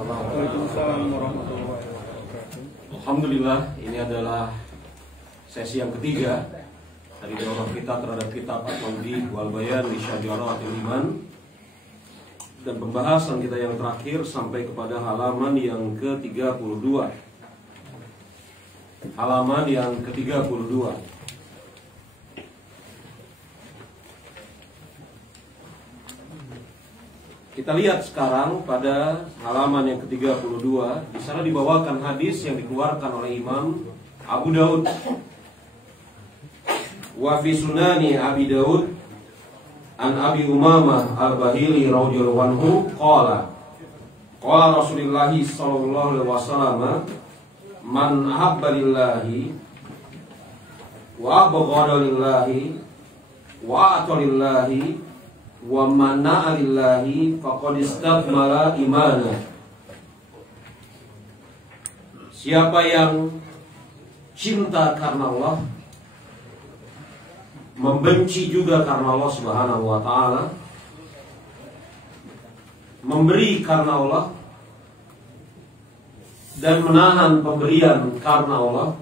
Waalaikumsalam warahmatullahi wabarakatuh. Alhamdulillah, ini adalah sesi yang ketiga dari daurah kita terhadap kitab At-Tawdih wal Bayan li Syajaratil Iman. Dan pembahasan kita yang terakhir sampai kepada halaman yang ke-32. Halaman yang ke-32. Kita lihat sekarang pada halaman yang ke-32. Di sana dibawakan hadis yang dikeluarkan oleh Imam Abu Daud. Wa fi sunani Abi Daud an Abi Umamah Al-Bahili radhiyallahu anhu qala Rasulullah sallallahu alaihi wasallam man ahabba lillahi wa abghada lillahi wa ata lillahi wa mana'a lillahi faqad istakmala imana. Siapa yang cinta karena Allah, membenci juga karena Allah Subhanahu wa taala, memberi karena Allah dan menahan pemberian karena Allah,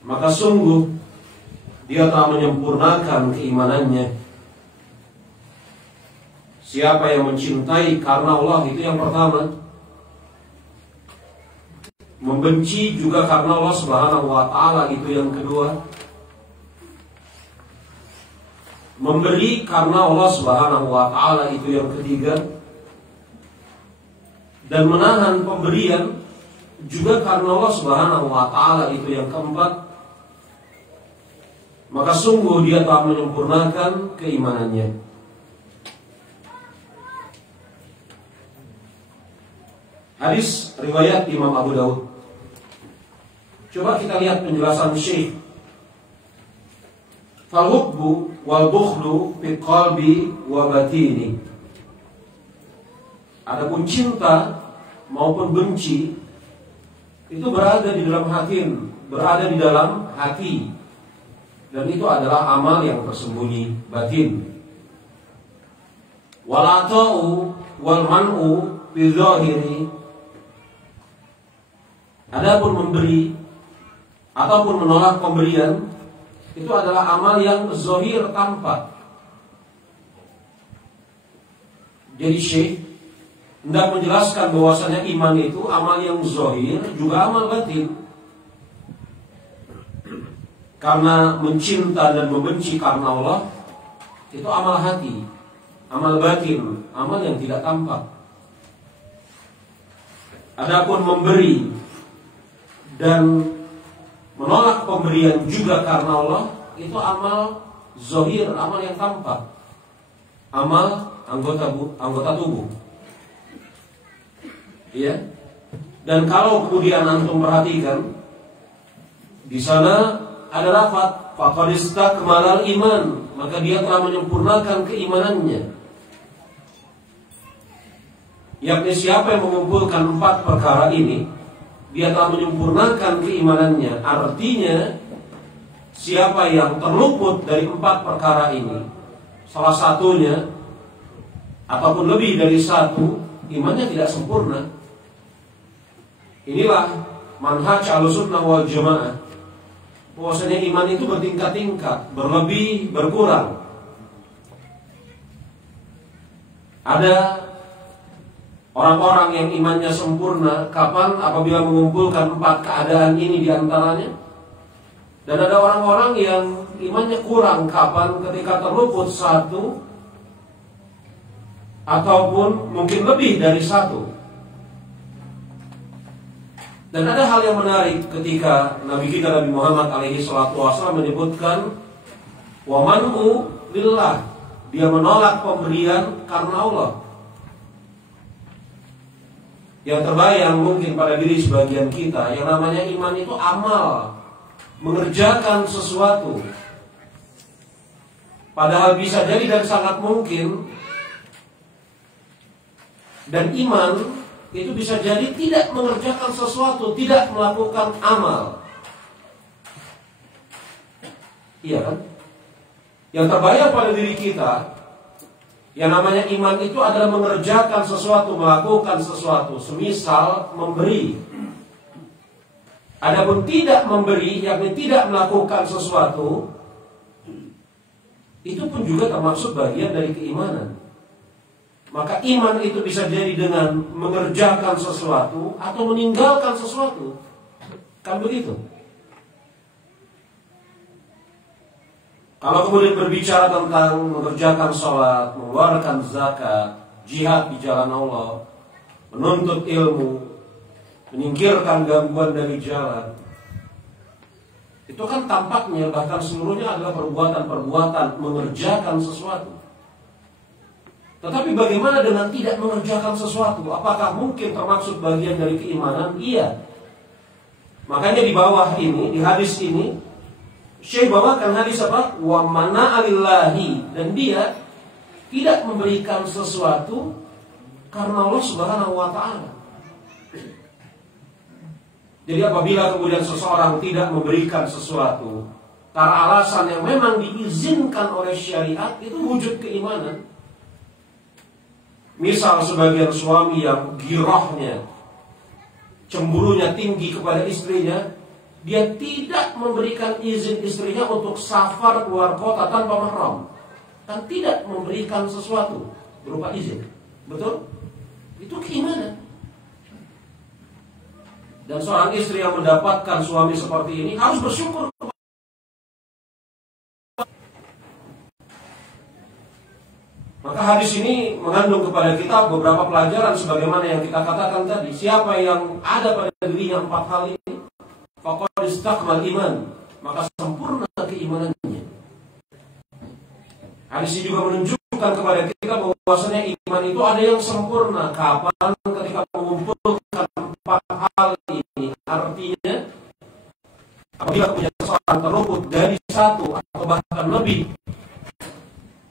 maka sungguh dia telah menyempurnakan keimanannya. Siapa yang mencintai karena Allah, itu yang pertama. Membenci juga karena Allah Subhanahu wa taala, itu yang kedua. Memberi karena Allah Subhanahu wa taala, itu yang ketiga. Dan menahan pemberian juga karena Allah Subhanahu wa taala, itu yang keempat. Maka sungguh dia telah menyempurnakan keimanannya. Hadis riwayat Imam Abu Daud. Coba kita lihat penjelasan Syekh. Fal-hubbu wal bukhlu fi qalbi wa batini. Adapun cinta maupun benci itu berada di dalam hati, dan itu adalah amal yang tersembunyi, batin. Wal ata'u wal man'u fi zahiri. Adapun memberi ataupun menolak pemberian itu adalah amal yang zahir, tampak. Jadi Syekh hendak menjelaskan bahwasanya iman itu amal yang zahir juga amal batin. Karena mencinta dan membenci karena Allah itu amal hati, amal batin, amal yang tidak tampak. Adapun memberi dan menolak pemberian juga karena Allah itu amal zahir, amal yang tampak, amal anggota tubuh. Ya. Dan kalau kemudian antum perhatikan di sana ada lafaz faqad istakmalal iman, maka dia telah menyempurnakan keimanannya. Yakni siapa yang mengumpulkan 4 perkara ini, dia telah menyempurnakan keimanannya. Artinya siapa yang terluput dari 4 perkara ini, salah satunya ataupun lebih dari satu, imannya tidak sempurna. Inilah manhaj Ahlussunnah wal Jamaah, bahwasanya iman itu bertingkat-tingkat, berlebih, berkurang. Ada orang-orang yang imannya sempurna kapan? Apabila mengumpulkan 4 keadaan ini diantaranya. Dan ada orang-orang yang imannya kurang kapan? Ketika terluput satu ataupun mungkin lebih dari satu. Dan ada hal yang menarik ketika Nabi kita Nabi Muhammad alaihi salatu wasallam menyebutkan wa man'u lillah, dia menolak pemberian karena Allah. Yang terbayang mungkin pada diri sebagian kita, yang namanya iman itu amal, mengerjakan sesuatu. Padahal bisa jadi dan sangat mungkin, dan iman itu bisa jadi tidak mengerjakan sesuatu, tidak melakukan amal. Iya kan? Yang terbayang pada diri kita, Yang namanya iman itu adalah mengerjakan sesuatu, melakukan sesuatu, semisal memberi. Adapun tidak memberi, yakni tidak melakukan sesuatu, itu pun juga termasuk bagian dari keimanan. Maka iman itu bisa jadi dengan mengerjakan sesuatu atau meninggalkan sesuatu. Kan begitu. Kalau kemudian berbicara tentang mengerjakan sholat, mengeluarkan zakat, jihad di jalan Allah, menuntut ilmu, menyingkirkan gangguan dari jalan, itu kan tampaknya bahkan seluruhnya adalah perbuatan-perbuatan mengerjakan sesuatu. Tetapi bagaimana dengan tidak mengerjakan sesuatu? Apakah mungkin termaksud bagian dari keimanan? Iya. Makanya di bawah ini, di hadis ini, Syekh bawakan hadis apa? Wa mana'alillahi. Dan dia tidak memberikan sesuatu karena Allah Subhanahu wa ta'ala. Jadi apabila kemudian seseorang tidak memberikan sesuatu karena alasan yang memang diizinkan oleh syariat, itu wujud keimanan. Misal sebagian suami yang girahnya, cemburunya tinggi kepada istrinya, dia tidak memberikan izin istrinya untuk safar keluar kota tanpa mahram, dan tidak memberikan sesuatu berupa izin. Betul? Itu keimanan. Dan seorang istri yang mendapatkan suami seperti ini harus bersyukur. Maka hadis ini mengandung kepada kita beberapa pelajaran sebagaimana yang kita katakan tadi. Siapa yang ada pada dirinya 4 hal ini, faqad istakmal iman, maka sempurna keimanannya. Hadis ini juga menunjukkan kepada kita bahwasanya iman itu ada yang sempurna. Kapan? Ketika mengumpulkan 4 hal ini. Artinya apabila kemudian seseorang terluput dari 1 atau bahkan lebih,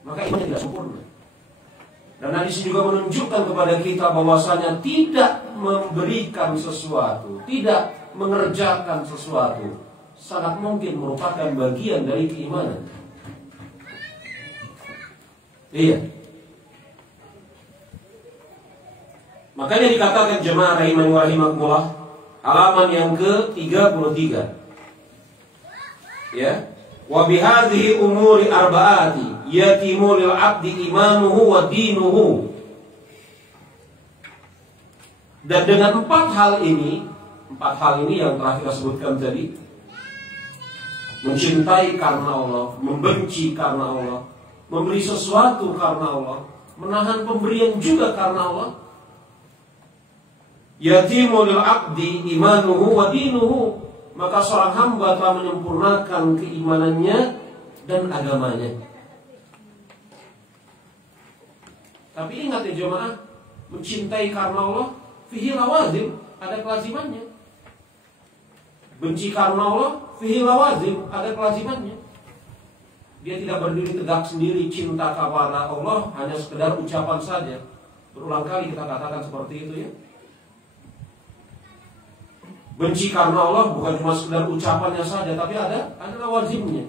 maka imannya tidak sempurna. Dan hadis juga menunjukkan kepada kita bahwasanya tidak memberikan sesuatu, tidak mengerjakan sesuatu, sangat mungkin merupakan bagian dari keimanan. Iya. Makanya dikatakan jemaah rahimani wa rahimakumullah, halaman yang ke-33. Ya. Wa bihadhihi umuri arba'ati yatimu lil 'abdi imanuhu wa dinuhu. Dan dengan 4 hal ini yang telah kita sebutkan tadi, mencintai karena Allah, membenci karena Allah, memberi sesuatu karena Allah, menahan pemberian juga karena Allah. Yatimu lil 'abdi imanuhu wa dinuhu. Maka seorang hamba telah menyempurnakan keimanannya dan agamanya. Tapi ingat ya jemaah, mencintai karena Allah fihi lawazim, ada kelazimannya. Benci karena Allah fihi lawazim, ada kelazimannya. Dia tidak berdiri tegak sendiri cinta kepada Allah hanya sekedar ucapan saja. Berulang kali kita katakan seperti itu ya. Benci karena Allah bukan cuma sekedar ucapannya saja, tapi ada lawazimnya.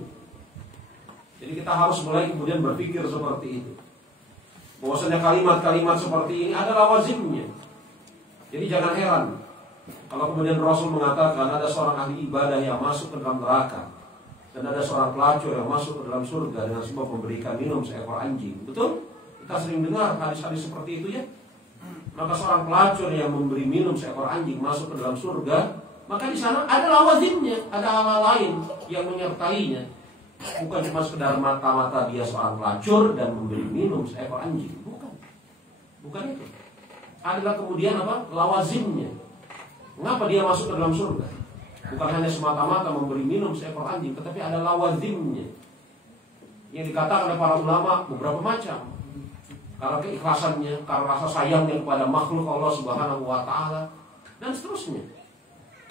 Jadi kita harus mulai kemudian berpikir seperti itu. Bahwasanya kalimat-kalimat seperti ini ada lawazimnya. Jadi jangan heran kalau kemudian Rasul mengatakan ada seorang ahli ibadah yang masuk ke dalam neraka dan ada seorang pelacur yang masuk ke dalam surga dengan sebab memberikan minum seekor anjing. Betul? Kita sering dengar hadis-hadis seperti itu ya. Maka seorang pelacur yang memberi minum seekor anjing masuk ke dalam surga, maka di sana ada lawazimnya, ada hal lain yang menyertainya. Bukan cuma sekedar mata-mata dia seorang pelacur dan memberi minum seekor anjing, bukan itu. Adalah kemudian apa? Lawazimnya. Mengapa dia masuk ke dalam surga? Bukan hanya semata-mata memberi minum seekor anjing, tetapi ada lawazimnya. Yang dikatakan oleh para ulama beberapa macam. Karena keikhlasannya, karena rasa sayangnya kepada makhluk Allah Subhanahu wa ta'ala, dan seterusnya.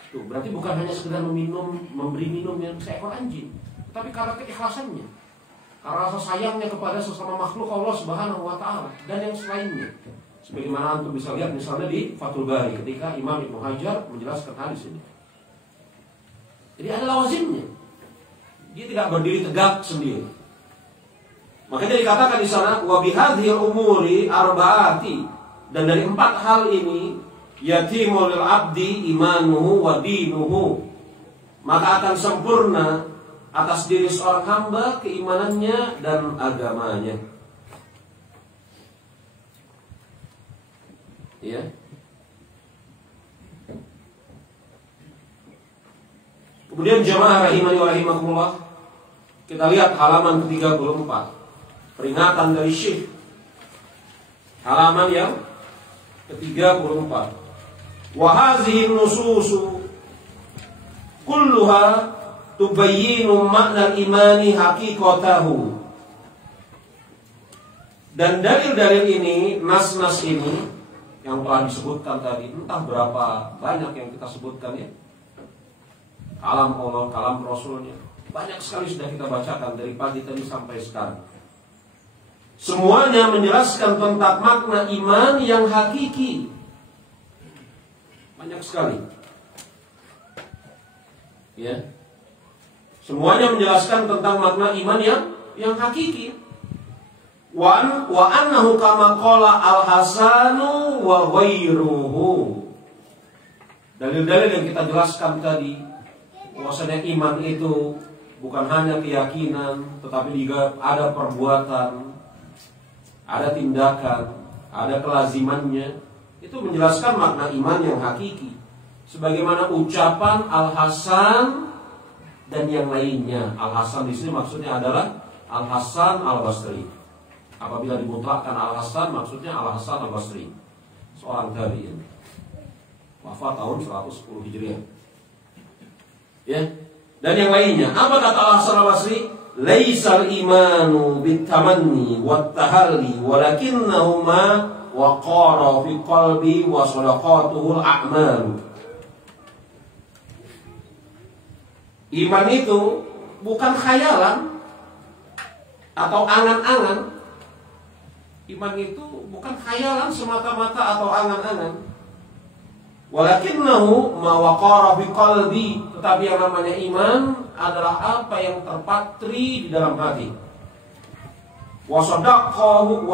Tuh, berarti bukan hanya sekedar memberi minum yang seekor anjing, tapi karena keikhlasannya, karena rasa sayangnya kepada sesama makhluk Allah Subhanahu wa ta'ala, dan yang selainnya. Sebagaimana antum bisa lihat misalnya di Fathul Bari ketika Imam Ibnu Hajar menjelaskan hadis ini. Jadi ada lawazimnya. Dia tidak berdiri tegak sendiri. Makanya dikatakan di sana wa bihadhil umuri arbaati, dan dari 4 hal ini yatimul lil abdi imanuhu wa dinuhu, maka akan sempurna atas diri seorang hamba keimanannya dan agamanya. Ya. Kemudian jamaah rahimani wa rahimakumullah, kita lihat halaman ke-34, peringatan dari Syekh. Halaman yang ke-34. Wa hazihi nususu kulluha tubayyinu makna imani haqiqatahu. Dan dalil-dalil ini, nas-nas ini yang telah disebutkan tadi, entah berapa banyak yang kita sebutkan ya, kalam Allah, kalam Rasulnya, banyak sekali sudah kita bacakan dari pagi tadi sampai sekarang. Semuanya menjelaskan tentang makna iman yang hakiki. Banyak sekali. Ya. Semuanya menjelaskan tentang makna iman yang hakiki. Wa annahu kama qala al-Hasanu wa ghairuhu. Dalil-dalil yang kita jelaskan tadi, bahwasanya iman itu bukan hanya keyakinan, tetapi juga ada perbuatan, ada tindakan, ada kelazimannya. Itu menjelaskan makna iman yang hakiki. Sebagaimana ucapan Al-Hasan dan yang lainnya. Al-Hasan di sini maksudnya adalah Al-Hasan Al-Basri. Apabila dimutlakkan Al-Hasan, maksudnya Al-Hasan Al-Basri, seorang tabi'in, wafat tahun 110 Hijriah. Ya. Dan yang lainnya, apa kata Al-Hasan Al-Basri? Laisal imanu bitamanni wattahalli walakinnahuma waqara fi qalbi wa sadaqatuhul a'mal. Iman itu bukan khayalan atau angan-angan. Iman itu bukan khayalan semata-mata atau angan-angan. Walakinnahu ma waqara fi qalbi, tetapi yang namanya iman adalah apa yang terpatri di dalam hati. Wa sadaqathu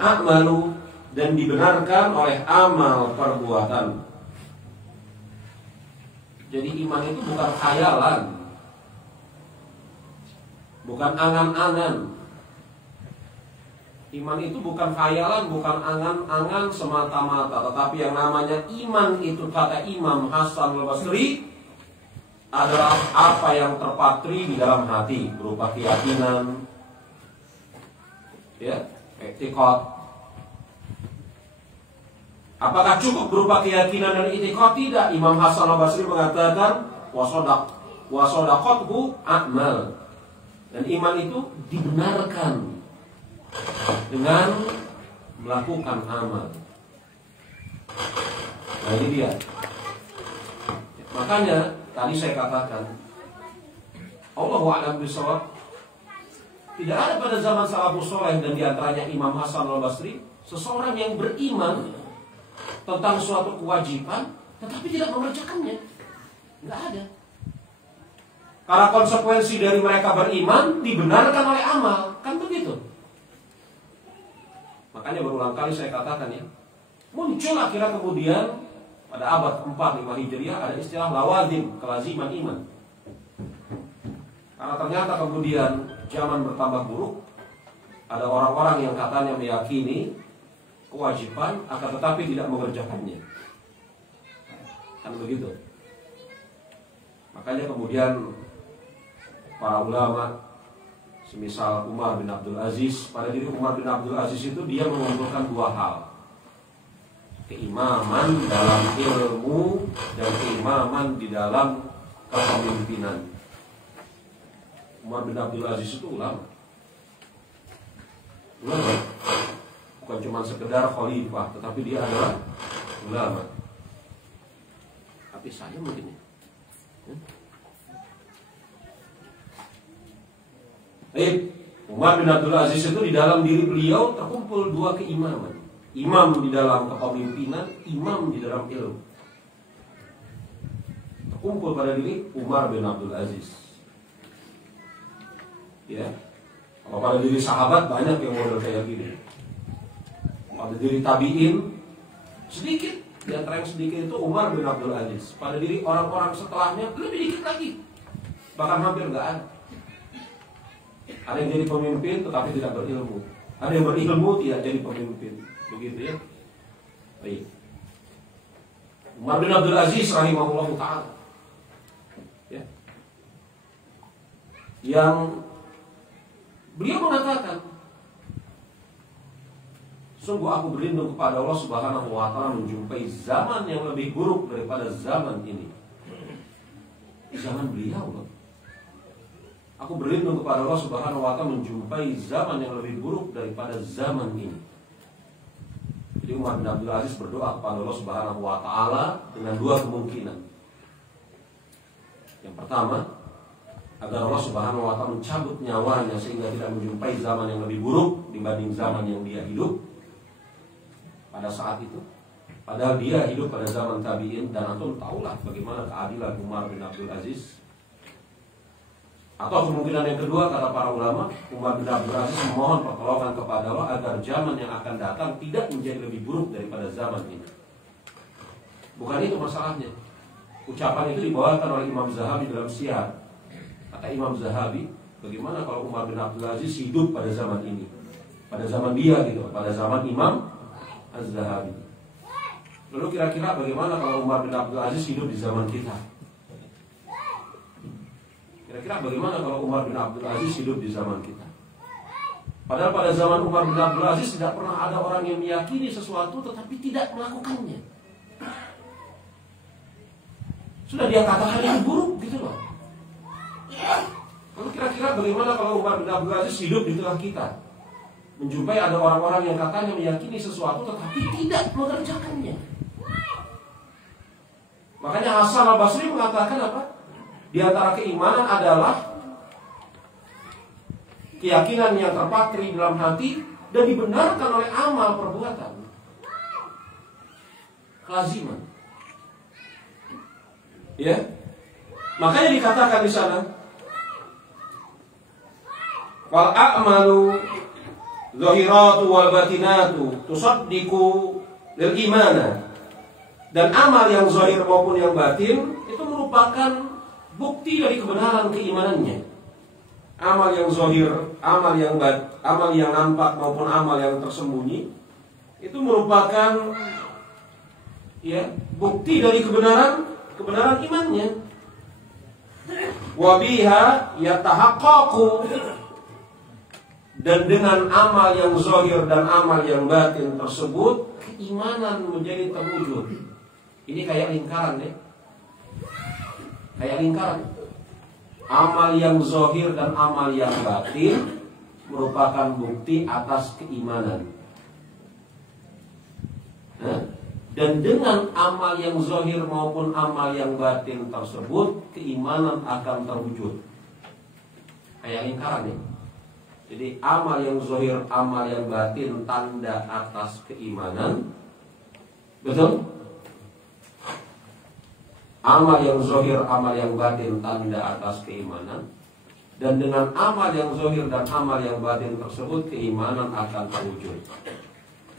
a'malu, dan dibenarkan oleh amal perbuatan. Jadi iman itu bukan khayalan, bukan angan-angan. Iman itu bukan khayalan, bukan angan-angan semata-mata, tetapi yang namanya iman itu, kata Imam Hasan Al-Basri, adalah apa yang terpatri di dalam hati, berupa keyakinan, ya, i'tiqad. Apakah cukup berupa keyakinan dan i'tiqad? Tidak. Imam Hasan Al-Basri mengatakan wasodaqathu a'mal, dan iman itu dibenarkan dengan melakukan amal. Nah, ini dia. Makanya tadi saya katakan, Allahu a'lam bishawab, tidak ada pada zaman salafus saleh dan diantaranya Imam Hasan Al-Basri seseorang yang beriman tentang suatu kewajiban tetapi tidak mengerjakannya. Tidak ada. Karena konsekuensi dari mereka beriman dibenarkan oleh amal, kan begitu. Makanya berulang kali saya katakan ya, muncul akhirnya kemudian pada abad ke-4-5 Hijriah ada istilah lawazim, kelaziman iman. Karena ternyata kemudian zaman bertambah buruk, ada orang-orang yang katanya meyakini kewajiban akan tetapi tidak mengerjakannya. Kan begitu. Makanya kemudian para ulama semisal Umar bin Abdul Aziz, pada diri Umar bin Abdul Aziz itu dia mengumpulkan 2 hal. Keimaman dalam ilmu dan keimaman di dalam kepemimpinan. Umar bin Abdul Aziz itu ulama. Bukan cuma sekedar khalifah, tetapi dia adalah ulama. Tapi saya mungkin ya. Umar bin Abdul Aziz itu di dalam diri beliau terkumpul 2 keimaman. Imam di dalam kepemimpinan, imam di dalam ilmu. Terkumpul pada diri Umar bin Abdul Aziz. Ya. Kalau pada diri sahabat banyak yang model kayak gini. Pada diri tabi'in sedikit. Di antara yang sedikit itu Umar bin Abdul Aziz. Pada diri orang-orang setelahnya lebih dikit lagi. Bahkan hampir nggak ada. Ada yang jadi pemimpin tetapi tidak berilmu. Ada yang berilmu tidak jadi pemimpin. Begitu ya. Baik. Umar bin Abdul Aziz rahimahullah ta'ala, ya, yang beliau mengatakan, sungguh aku berlindung kepada Allah Subhanahu wa ta'ala menjumpai zaman yang lebih buruk daripada zaman ini. Zaman beliau loh. Aku berlindung kepada Allah Subhanahu wa ta'ala menjumpai zaman yang lebih buruk daripada zaman ini. Jadi Umar bin Abdul Aziz berdoa kepada Allah Subhanahu wa ta'ala dengan dua kemungkinan. Yang pertama, agar Allah Subhanahu wa ta'ala mencabut nyawanya sehingga tidak menjumpai zaman yang lebih buruk dibanding zaman yang dia hidup pada saat itu. Padahal dia hidup pada zaman tabi'in, dan antum tahulah bagaimana keadilan Umar bin Abdul Aziz. Atau kemungkinan yang kedua, kata para ulama, Umar bin Abdul Aziz memohon pertolongan kepada Allah agar zaman yang akan datang tidak menjadi lebih buruk daripada zaman ini. Bukan itu masalahnya. Ucapan itu dibawakan oleh Imam Zahabi dalam Syiar. Kata Imam Zahabi, bagaimana kalau Umar bin Abdul Aziz hidup pada zaman ini, pada zaman dia gitu, pada zaman Imam Az-Zahabi. Lalu kira-kira bagaimana kalau Umar bin Abdul Aziz hidup di zaman kita? Kira-kira bagaimana kalau Umar bin Abdul Aziz hidup di zaman kita? Padahal pada zaman Umar bin Abdul Aziz tidak pernah ada orang yang meyakini sesuatu tetapi tidak melakukannya. Sudah dia katakan yang buruk gitu loh. Lalu kira-kira bagaimana kalau Umar bin Abdul Aziz hidup di tengah kita, menjumpai ada orang-orang yang katanya meyakini sesuatu tetapi tidak mengerjakannya. Makanya Hasan al-Basri mengatakan apa? Di antara keimanan adalah keyakinan yang terpatri dalam hati dan dibenarkan oleh amal perbuatan. Kelaziman. Ya. Makanya dikatakan di sana, wal a'malu zahiratu wal batinatu tusaddiqu lil imana. Dan amal yang zahir maupun yang batin itu merupakan bukti dari kebenaran keimanannya. Amal yang zahir, amal yang nampak maupun amal yang tersembunyi itu merupakan ya bukti dari kebenaran imannya. Wa biha yatahaqqaqu, dan dengan amal yang zahir dan amal yang batin tersebut keimanan menjadi terwujud. Ini kayak lingkaran ya. Kayak lingkaran. Amal yang zahir dan amal yang batin merupakan bukti atas keimanan. Dan dengan amal yang zahir maupun amal yang batin tersebut keimanan akan terwujud. Kayak lingkaran ya. Jadi amal yang zahir, amal yang batin tanda atas keimanan. Betul? Amal yang zahir, amal yang batin tanda atas keimanan. Dan dengan amal yang zahir dan amal yang batin tersebut keimanan akan terwujud.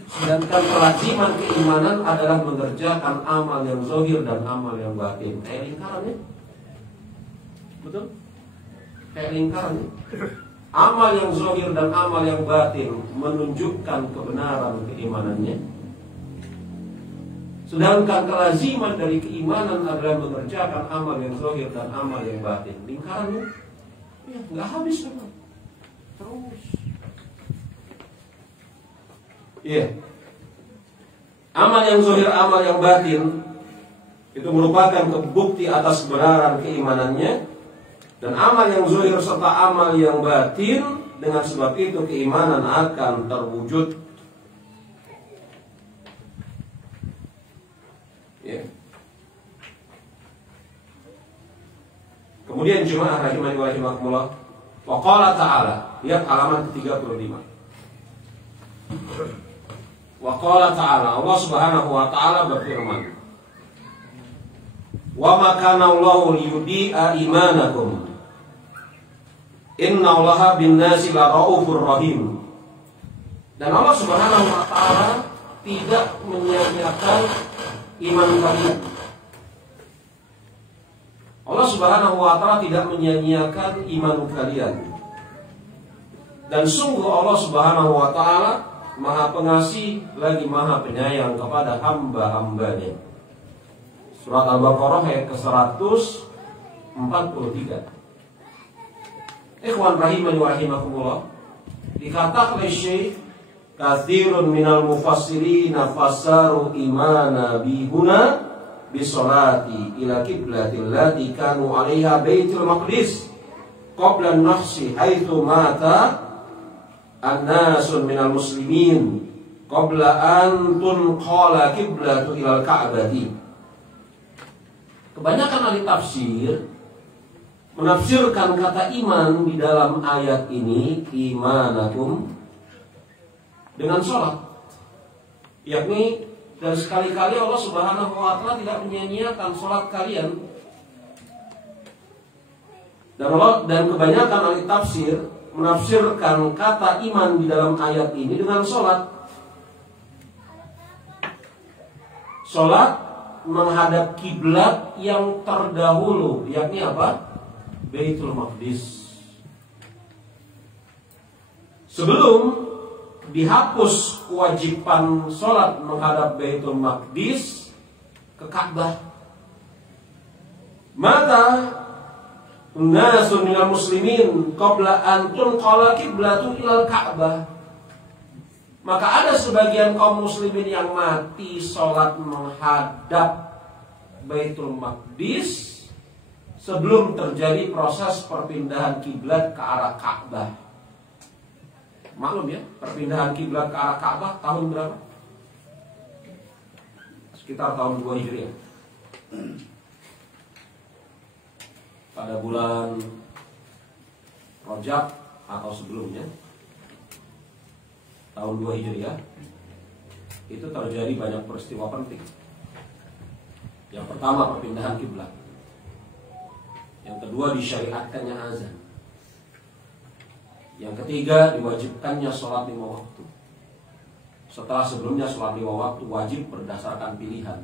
Sedangkan kelaziman keimanan adalah mengerjakan amal yang zahir dan amal yang batin. Kayak lingkaran ya. Betul? Kayak lingkaran ya. Amal yang zahir dan amal yang batin menunjukkan kebenaran keimanannya. Sedangkan kelaziman dari keimanan adalah mengerjakan amal yang zahir dan amal yang batin. Lingkarannya ya nggak habis kan? Terus. Iya. Amal yang zahir, amal yang batin itu merupakan bukti atas kebenaran keimanannya. Dan amal yang zahir serta amal yang batin dengan sebab itu keimanan akan terwujud. Ya. Kemudian jemaah rahimani wa rahimakumullah, wa qala ta'ala, lihat halaman ke-35. Wa qala ta'ala, Allah Subhanahu wa ta'ala berfirman, wa ma kana Allahu liyudi'a imanakum. Innallaha bin-nasi laraufur rahim. Dan Allah Subhanahu wa taala tidak menyia-nyiakan iman kalian. Allah Subhanahu wa taala tidak menyia-nyiakan iman kalian. Dan sungguh Allah Subhanahu wa taala Maha Pengasih lagi Maha Penyayang kepada hamba-hambanya. Surat Al-Baqarah ayat ke-143. Ikhwan rahimani wa rahimakumullah, dikatakan oleh Syekh katsirun minal mufassirin fassaru imana bihuna bisolati ila qiblatil lati kanu 'alaiha Baitul Maqdis qabla an-nahsi haitsu mata an-nasun minal muslimin qabla an tunqala qiblatu ilal ka'bati. Kebanyakan ahli tafsir menafsirkan kata iman di dalam ayat ini imanakum dengan sholat, yakni dan sekali-kali Allah Subhanahu wa taala tidak menyia-nyiakan sholat kalian. Dan kebanyakan ahli tafsir menafsirkan kata iman di dalam ayat ini dengan sholat. Sholat menghadap kiblat yang terdahulu, yakni apa? Baitul Maqdis. Sebelum dihapus kewajiban sholat menghadap Baitul Maqdis ke Ka'bah, maka nasun minal muslimin qabla an tunqala qiblatu ilal Ka'bah. Maka ada sebagian kaum muslimin yang mati sholat menghadap Baitul Maqdis sebelum terjadi proses perpindahan kiblat ke arah Ka'bah. Maklum ya, perpindahan kiblat ke arah Ka'bah tahun berapa? Sekitar tahun 2 Hijriah. Pada bulan Rajab atau sebelumnya, tahun 2 Hijriah, itu terjadi banyak peristiwa penting. Yang pertama perpindahan kiblat. Yang kedua disyariatkannya azan. Yang ketiga diwajibkannya sholat 5 waktu. Setelah sebelumnya sholat 5 waktu wajib berdasarkan pilihan.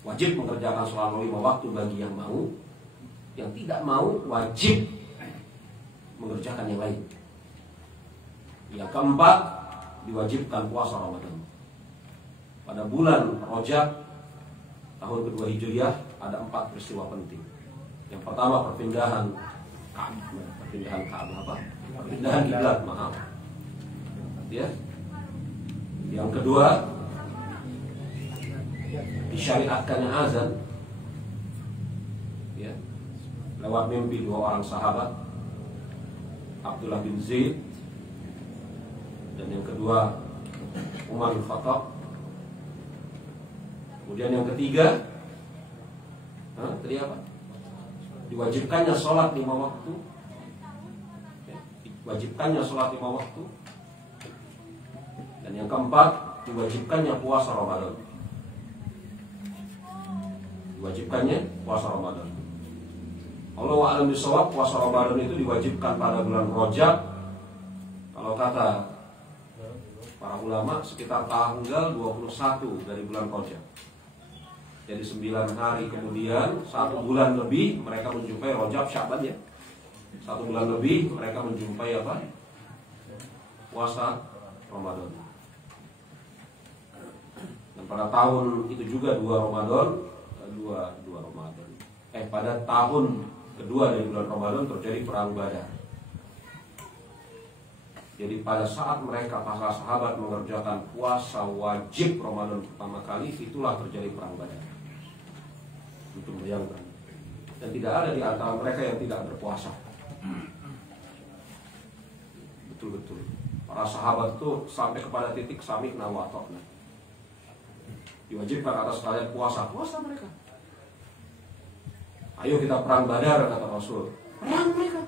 Wajib mengerjakan sholat 5 waktu bagi yang mau. Yang tidak mau wajib mengerjakan yang lain. Yang keempat diwajibkan puasa Ramadan. Pada bulan Rajab tahun kedua Hijriah ada 4 peristiwa penting. Yang pertama perpindahan kiblat, maaf. Ya. Yang kedua disyariatkannya azan. Ya. Lewat mimpi 2 orang sahabat, Abdullah bin Zaid, dan yang kedua Umar bin Khattab. Kemudian yang ketiga, tadi apa? Diwajibkannya sholat 5 waktu. Diwajibkannya sholat 5 waktu. Dan yang keempat, diwajibkannya puasa Ramadan. Diwajibkannya puasa Ramadan. Allahu a'lam bishawab, puasa Ramadan itu diwajibkan pada bulan Rajab. Kalau kata para ulama sekitar tanggal 21 dari bulan Rajab. Jadi 9 hari kemudian, 1 bulan lebih mereka menjumpai Rajab Sya'ban ya. 1 bulan lebih mereka menjumpai apa? Puasa Ramadan. Dan pada tahun itu juga 2 Ramadan. Pada tahun kedua dari bulan Ramadan terjadi perang Badar. Jadi pada saat mereka para sahabat mengerjakan puasa wajib Ramadan pertama kali, itulah terjadi perang Badar. Untuk bayangkan. Dan tidak ada di antara mereka yang tidak berpuasa. Betul-betul. Para sahabat itu sampai kepada titik sami'na wa ata'na. Diwajibkan atas kalian puasa mereka. Ayo kita perang Badar, kata Rasul. Perang mereka.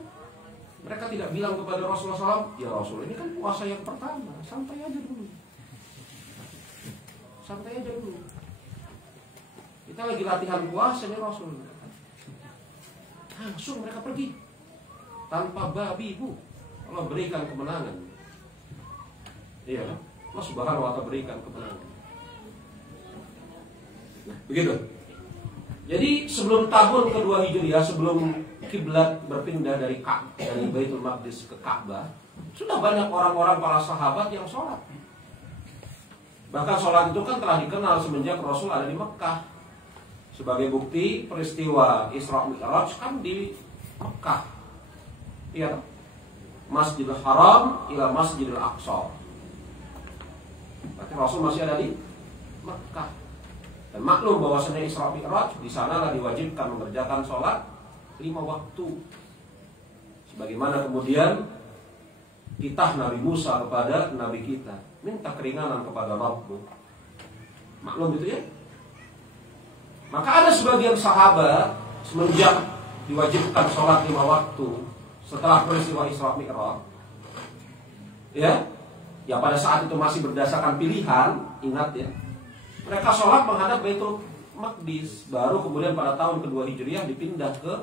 Mereka tidak bilang kepada Rasulullah SAW, ya Rasul, ini kan puasa yang pertama, santai aja dulu. Santai aja dulu. Kita lagi latihan puasa nih Rasul. Langsung mereka pergi. tanpa babi, Bu. Allah berikan kemenangan. Iya, Allah Subhanahu wa Ta'ala berikan kemenangan. Nah, begitu. Jadi sebelum tahun kedua Hijriah, sebelum kiblat berpindah dari Baitul Maqdis ke Ka'bah, sudah banyak orang-orang para sahabat yang sholat. Bahkan sholat itu kan telah dikenal semenjak Rasul ada di Mekah. Sebagai bukti peristiwa Isra Mi'raj kan di Mekah. Iya, Masjidil Haram ila Masjidil Aqsa. Berarti Rasul masih ada di Mekah. Dan maklum bahwasanya Isra Mi'raj di sanalah diwajibkan mengerjakan sholat 5 waktu. Sebagaimana kemudian titah Nabi Musa kepada Nabi kita, minta keringanan kepada Rabbu. Maklum itu ya. Maka ada sebagian sahabat semenjak diwajibkan sholat 5 waktu setelah peristiwa Isra Mi'raj, ya pada saat itu masih berdasarkan pilihan, ingat ya, mereka sholat menghadap Baitul Maqdis. Baru kemudian pada tahun kedua Hijriah dipindah ke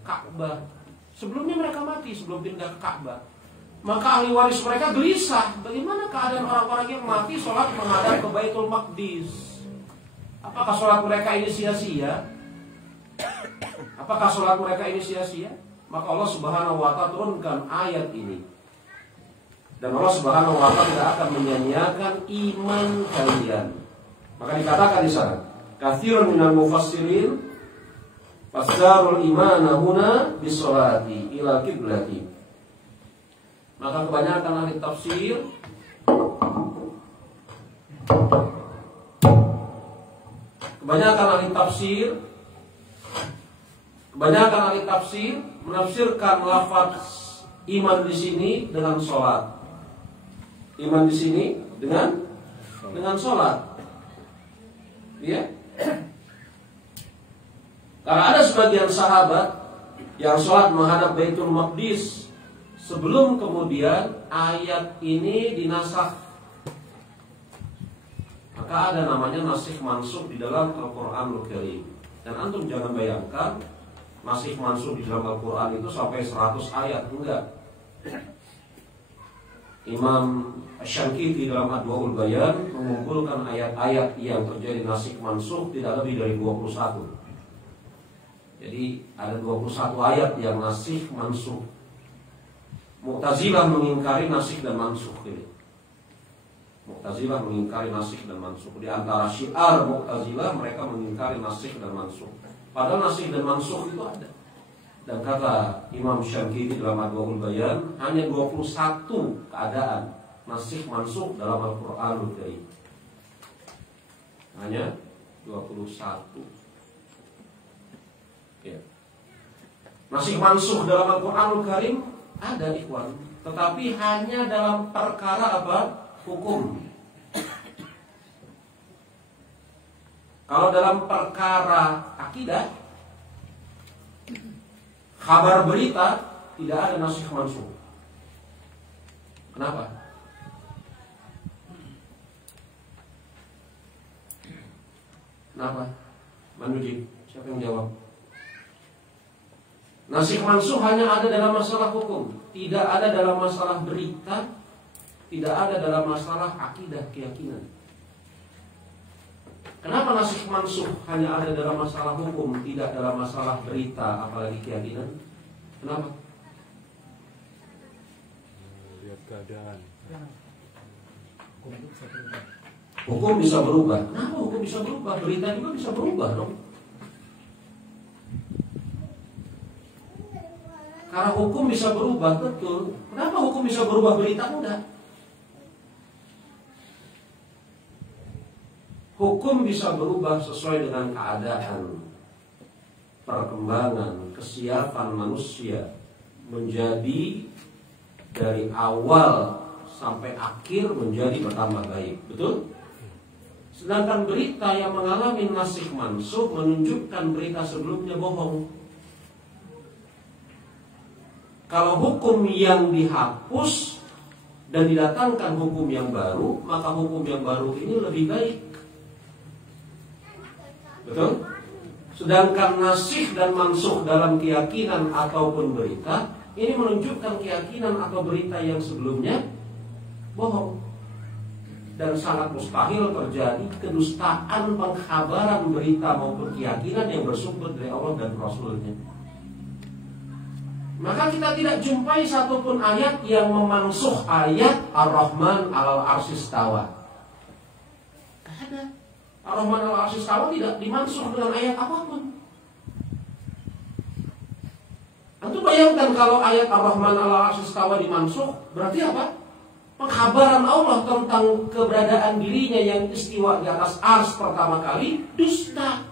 Ka'bah. Sebelumnya mereka mati sebelum pindah ke Ka'bah. Maka ahli waris mereka gelisah, bagaimana keadaan orang-orang yang mati sholat menghadap ke Baitul Maqdis? Apakah sholat mereka ini sia-sia? Apakah sholat mereka ini sia-sia? Maka Allah Subhanahu wa Ta'ala turunkan ayat ini. Dan Allah Subhanahu wa Ta'ala tidak akan menyanyiakan iman kalian. Maka dikatakan di sana, katsirun minal mufassirin fasarul imana huna bisolati ila kiblati. Maka kebanyakan ahli tafsir kebanyakan ahli tafsir menafsirkan lafaz iman di sini dengan sholat. Iman di sini dengan sholat. Ya. Karena ada sebagian sahabat yang sholat menghadap Baitul Maqdis sebelum kemudian ayat ini dinasakh. Maka ada namanya nasikh mansukh di dalam Al-Qur'anul Karim. Dan antum jangan bayangkan nasikh mansukh di dalam Al-Qur'an itu sampai 100 ayat, enggak. Imam Asy-Syanqiti dalam Adwaul Bayan mengumpulkan ayat-ayat yang terjadi nasikh mansukh tidak lebih dari 21. Jadi ada 21 ayat yang nasikh mansukh. Mu'tazilah mengingkari nasikh dan mansukh ini. Mu'tazilah mengingkari nasikh dan mansukh. Di antara syiar Mu'tazilah mereka mengingkari nasikh dan mansukh. Padahal nasikh dan mansukh itu ada. Dan kata Imam Syanqiti dalam Adwaul Bayan, hanya 21 keadaan nasikh mansukh dalam Al-Qur'anul Karim. Hanya 21. Ya. Nasikh mansukh dalam Al-Qur'anul Karim ada, ikhwan, tetapi hanya dalam perkara apa? Hukum. Kalau dalam perkara akidah, kabar berita, tidak ada nasikh mansukh. Kenapa? Kenapa? Manuji, siapa yang jawab? Nasikh mansukh hanya ada dalam masalah hukum, tidak ada dalam masalah berita, tidak ada dalam masalah akidah, keyakinan. Kenapa nasikh mansukh hanya ada dalam masalah hukum, tidak dalam masalah berita, apalagi keyakinan? Kenapa? Lihat keadaan. Hukum bisa berubah. Kenapa hukum bisa berubah? Berita juga bisa berubah dong. Karena hukum bisa berubah, betul. Kenapa hukum bisa berubah, berita enggak? Hukum bisa berubah sesuai dengan keadaan, perkembangan, kesiapan manusia menjadi dari awal sampai akhir menjadi bertambah baik, betul? Sedangkan berita yang mengalami nasikh mansukh menunjukkan berita sebelumnya bohong. Kalau hukum yang dihapus dan didatangkan hukum yang baru, maka hukum yang baru ini lebih baik. Betul? Sedangkan nasikh dan mansukh dalam keyakinan ataupun berita ini menunjukkan keyakinan atau berita yang sebelumnya bohong. Dan sangat mustahil terjadi kedustaan pengkhabaran berita maupun keyakinan yang bersumber dari Allah dan Rasulnya. Maka kita tidak jumpai satupun ayat yang memansuh ayat Ar-Rahman 'alal arsy istawa. Tidak ada. Ar-Rahman 'alal arsy istawa tidak dimansuh dengan ayat apapun. Antum bayangkan kalau ayat Ar-Rahman 'alal arsy istawa dimansuh, berarti apa? Pengkhabaran Allah tentang keberadaan dirinya yang istiwa di atas ars pertama kali dusta.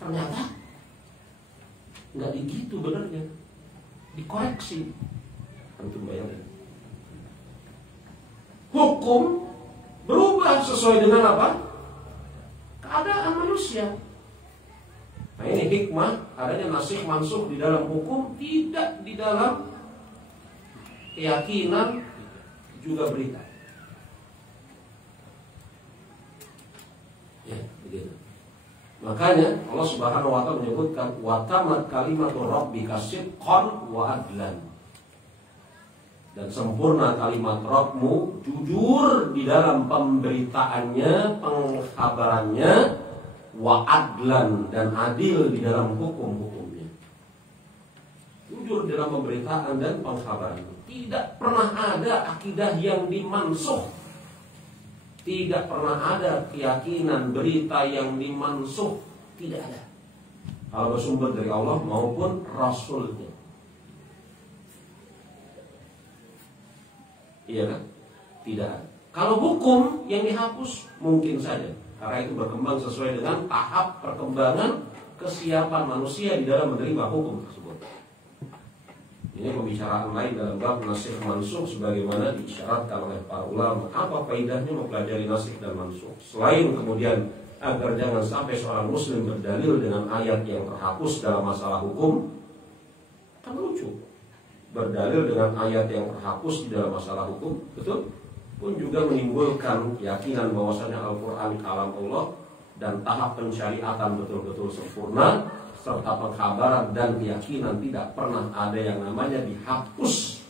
Ternyata nggak begitu benarnya. Dikoreksi. Antum bayangkan. Hukum berubah sesuai dengan apa? Keadaan manusia. Nah ini hikmah adanya nasikh mansuh di dalam hukum, tidak di dalam keyakinan juga berita. Ya, begitu. Makanya Allah Subhanahu wa taala menyebutkan wa tamat kalimatu rabbika sidqan wa adlan. Dan sempurna kalimat Rabbmu jujur di dalam pemberitaannya, pengkabarannya, wa adlan, dan adil di dalam hukum-hukumnya. Jujur dalam pemberitaan dan pengkabaran. Tidak pernah ada akidah yang dimansuh. Tidak pernah ada keyakinan berita yang dimansuh. Tidak ada. Kalau bersumber dari Allah maupun Rasulnya. Iya kan? Tidak ada. Kalau hukum yang dihapus mungkin saja. Karena itu berkembang sesuai dengan tahap perkembangan kesiapan manusia di dalam menerima hukum tersebut. Ini pembicaraan lain dalam bab nasikh mansuh sebagaimana diisyaratkan oleh para ulama. Apa faedahnya mempelajari nasikh dan mansuh? Selain kemudian agar jangan sampai seorang muslim berdalil dengan ayat yang terhapus dalam masalah hukum, kan lucu. Berdalil dengan ayat yang terhapus di dalam masalah hukum, betul? Pun juga menimbulkan keyakinan bahwasanya Al-Quran kalam Allah dan tahap pensyariatan betul-betul sempurna, serta pengkabaran dan keyakinan tidak pernah ada yang namanya dihapus.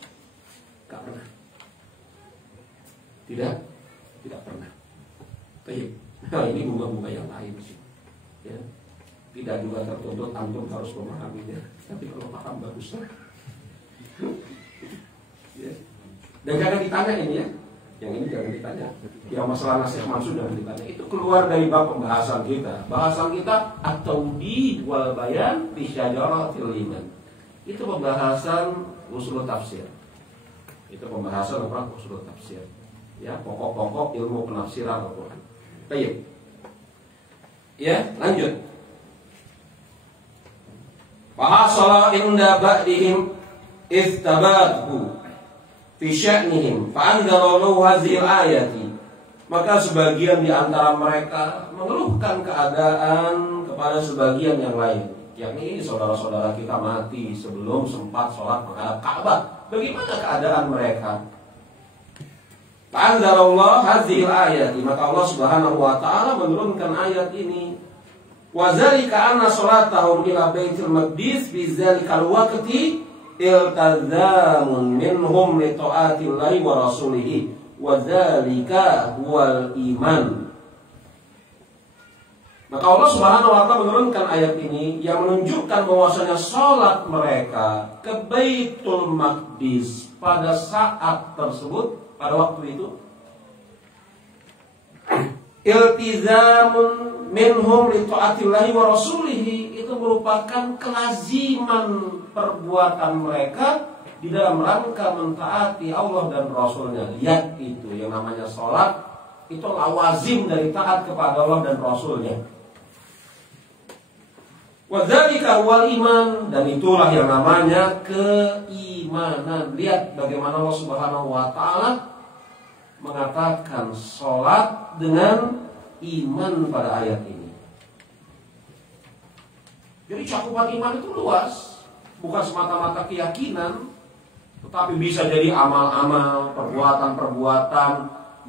Tidak pernah. Tidak pernah. Baik. Nah ini bunga-bunga yang lain sih. Ya. Tidak juga tertuntut antum harus memahaminya. Tapi kalau paham bagus lah. Ya. Dan jangan ditanya ini ya. Yang ini jangan ditanya. Yang masalah nasikh mansuh jangan ditanya. Itu keluar dari bab pembahasan kita. Bahasan kita at-tawdid wal bayan fi syajaratil iman. Itu pembahasan usul tafsir. Itu pembahasan apa? Usul tafsir. Ya, pokok-pokok ilmu penafsiran Al-Qur'an. Baik. Ya, lanjut. Fahasala inda ba'dihim istabadhu fi sya'nihim fa anzalallahu hadhil ayati. Maka sebagian di antara mereka mengeluhkan keadaan kepada sebagian yang lain. Yakni saudara-saudara kita mati sebelum sempat sholat menghadap Ka'bah. Bagaimana keadaan mereka? Fa anzalallahu hadhil ayati. Maka Allah Subhanahu wa taala menurunkan ayat ini. Wa dzalika anna sholatahum ila baitil maqdis fi dzalikal waqti iltazamun minhum li ta'atillahi wa rasulihi wa dzalika huwal iman. Maka Allah Subhanahu wa taala menurunkan ayat ini yang menunjukkan bahwasanya salat mereka ke Baitul Maqdis pada saat tersebut, pada waktu itu iltizamun minhum li ta'atillahi wa rasulihi, itu merupakan kelaziman perbuatan mereka di dalam rangka mentaati Allah dan Rasulnya. Lihat itu yang namanya sholat, itu lawazim dari taat kepada Allah dan Rasulnya. Wa dzalika huwal iman, dan itulah yang namanya keimanan. Lihat bagaimana Allah Subhanahu wa taala mengatakan sholat dengan iman pada ayat ini. Jadi cakupan iman itu luas, bukan semata-mata keyakinan, tetapi bisa jadi amal-amal, perbuatan-perbuatan,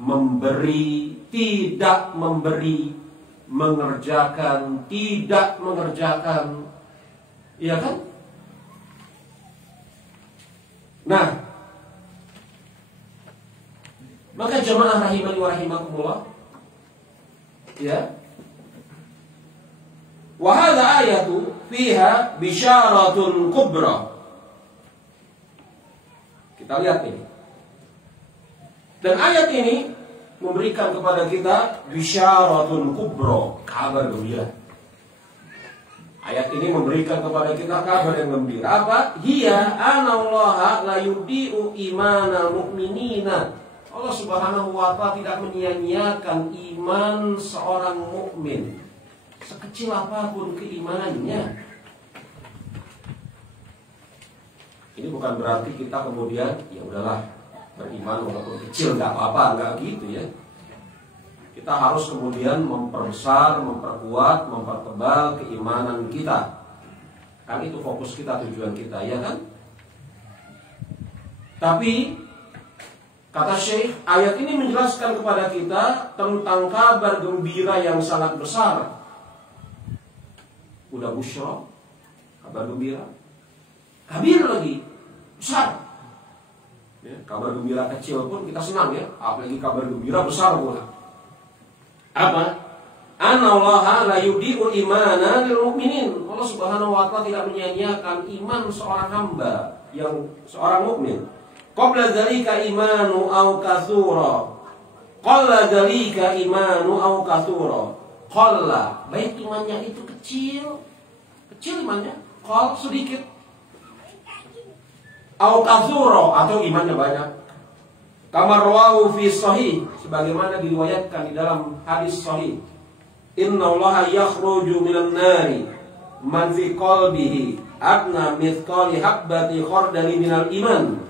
memberi, tidak memberi, mengerjakan, tidak mengerjakan. Iya kan? Nah, maka jamaah rahimani wa rahimakumullah, ya. Wa hadza ayatu fiha bisyaratun kubra. Kita lihat ini. Dan ayat ini memberikan kepada kita bisyaratun kubra, kabar gembira. Ayat ini memberikan kepada kita kabar yang gembira. Apa? Hiya anallaha la yudi'u imana mu'minina. Allah Subhanahu wa ta'ala tidak menyia-nyiakan iman seorang mukmin, sekecil apapun keimanannya. Ini bukan berarti kita kemudian ya udahlah beriman walaupun kecil nggak apa-apa, nggak gitu ya. Kita harus kemudian memperbesar, memperkuat, mempertebal keimanan kita. Kan itu fokus kita, tujuan kita, ya kan? Tapi kata Syekh, ayat ini menjelaskan kepada kita tentang kabar gembira yang sangat besar. Udah busyra, kabar gembira. Kabir lagi, besar. Ya, kabar gembira kecil pun kita senang ya, apalagi kabar gembira besar pula. Apa? Anallaha la yudi'u imana lil mu'minin. Allah Subhanahu wa ta'ala tidak menyia-nyiakan iman seorang hamba, yang seorang mukmin. Qabla dzalika imanu au katsura. Qalla dzalika imanu au katsura. Qalla, baik imannya itu kecil. Kecil imannya, qall sedikit. Au katsura, atau imannya banyak. Kama rawahu fi sahih, sebagaimana diriwayatkan di dalam hadis sahih. Innallaha yakhruju minan nari man fi qalbihi adna mithqali habbati khardali minal iman.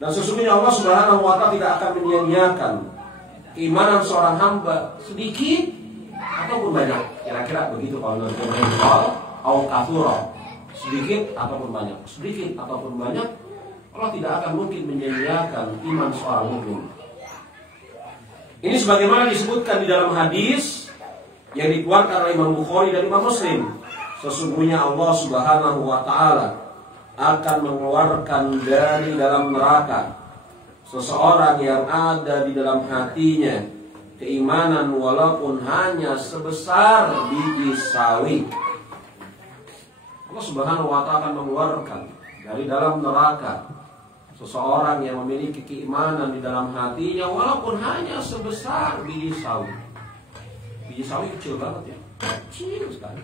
Dan sesungguhnya Allah Subhanahu wa ta'ala tidak akan menyia-nyiakan keimanan seorang hamba sedikit ataupun banyak. Kira-kira begitu kalau nanti qal au katsura. Sedikit ataupun banyak, sedikit ataupun banyak, Allah tidak akan mungkin menyia-nyiakan iman seorang mukmin. Ini sebagaimana disebutkan di dalam hadis yang dikeluarkan oleh Imam Bukhari dan Imam Muslim. Sesungguhnya Allah Subhanahu wa ta'ala akan mengeluarkan dari dalam neraka seseorang yang ada di dalam hatinya keimanan walaupun hanya sebesar biji sawi. Allah Subhanahu wa ta'ala akan mengeluarkan dari dalam neraka seseorang yang memiliki keimanan di dalam hatinya walaupun hanya sebesar biji sawi. Biji sawi kecil banget ya, kecil sekali.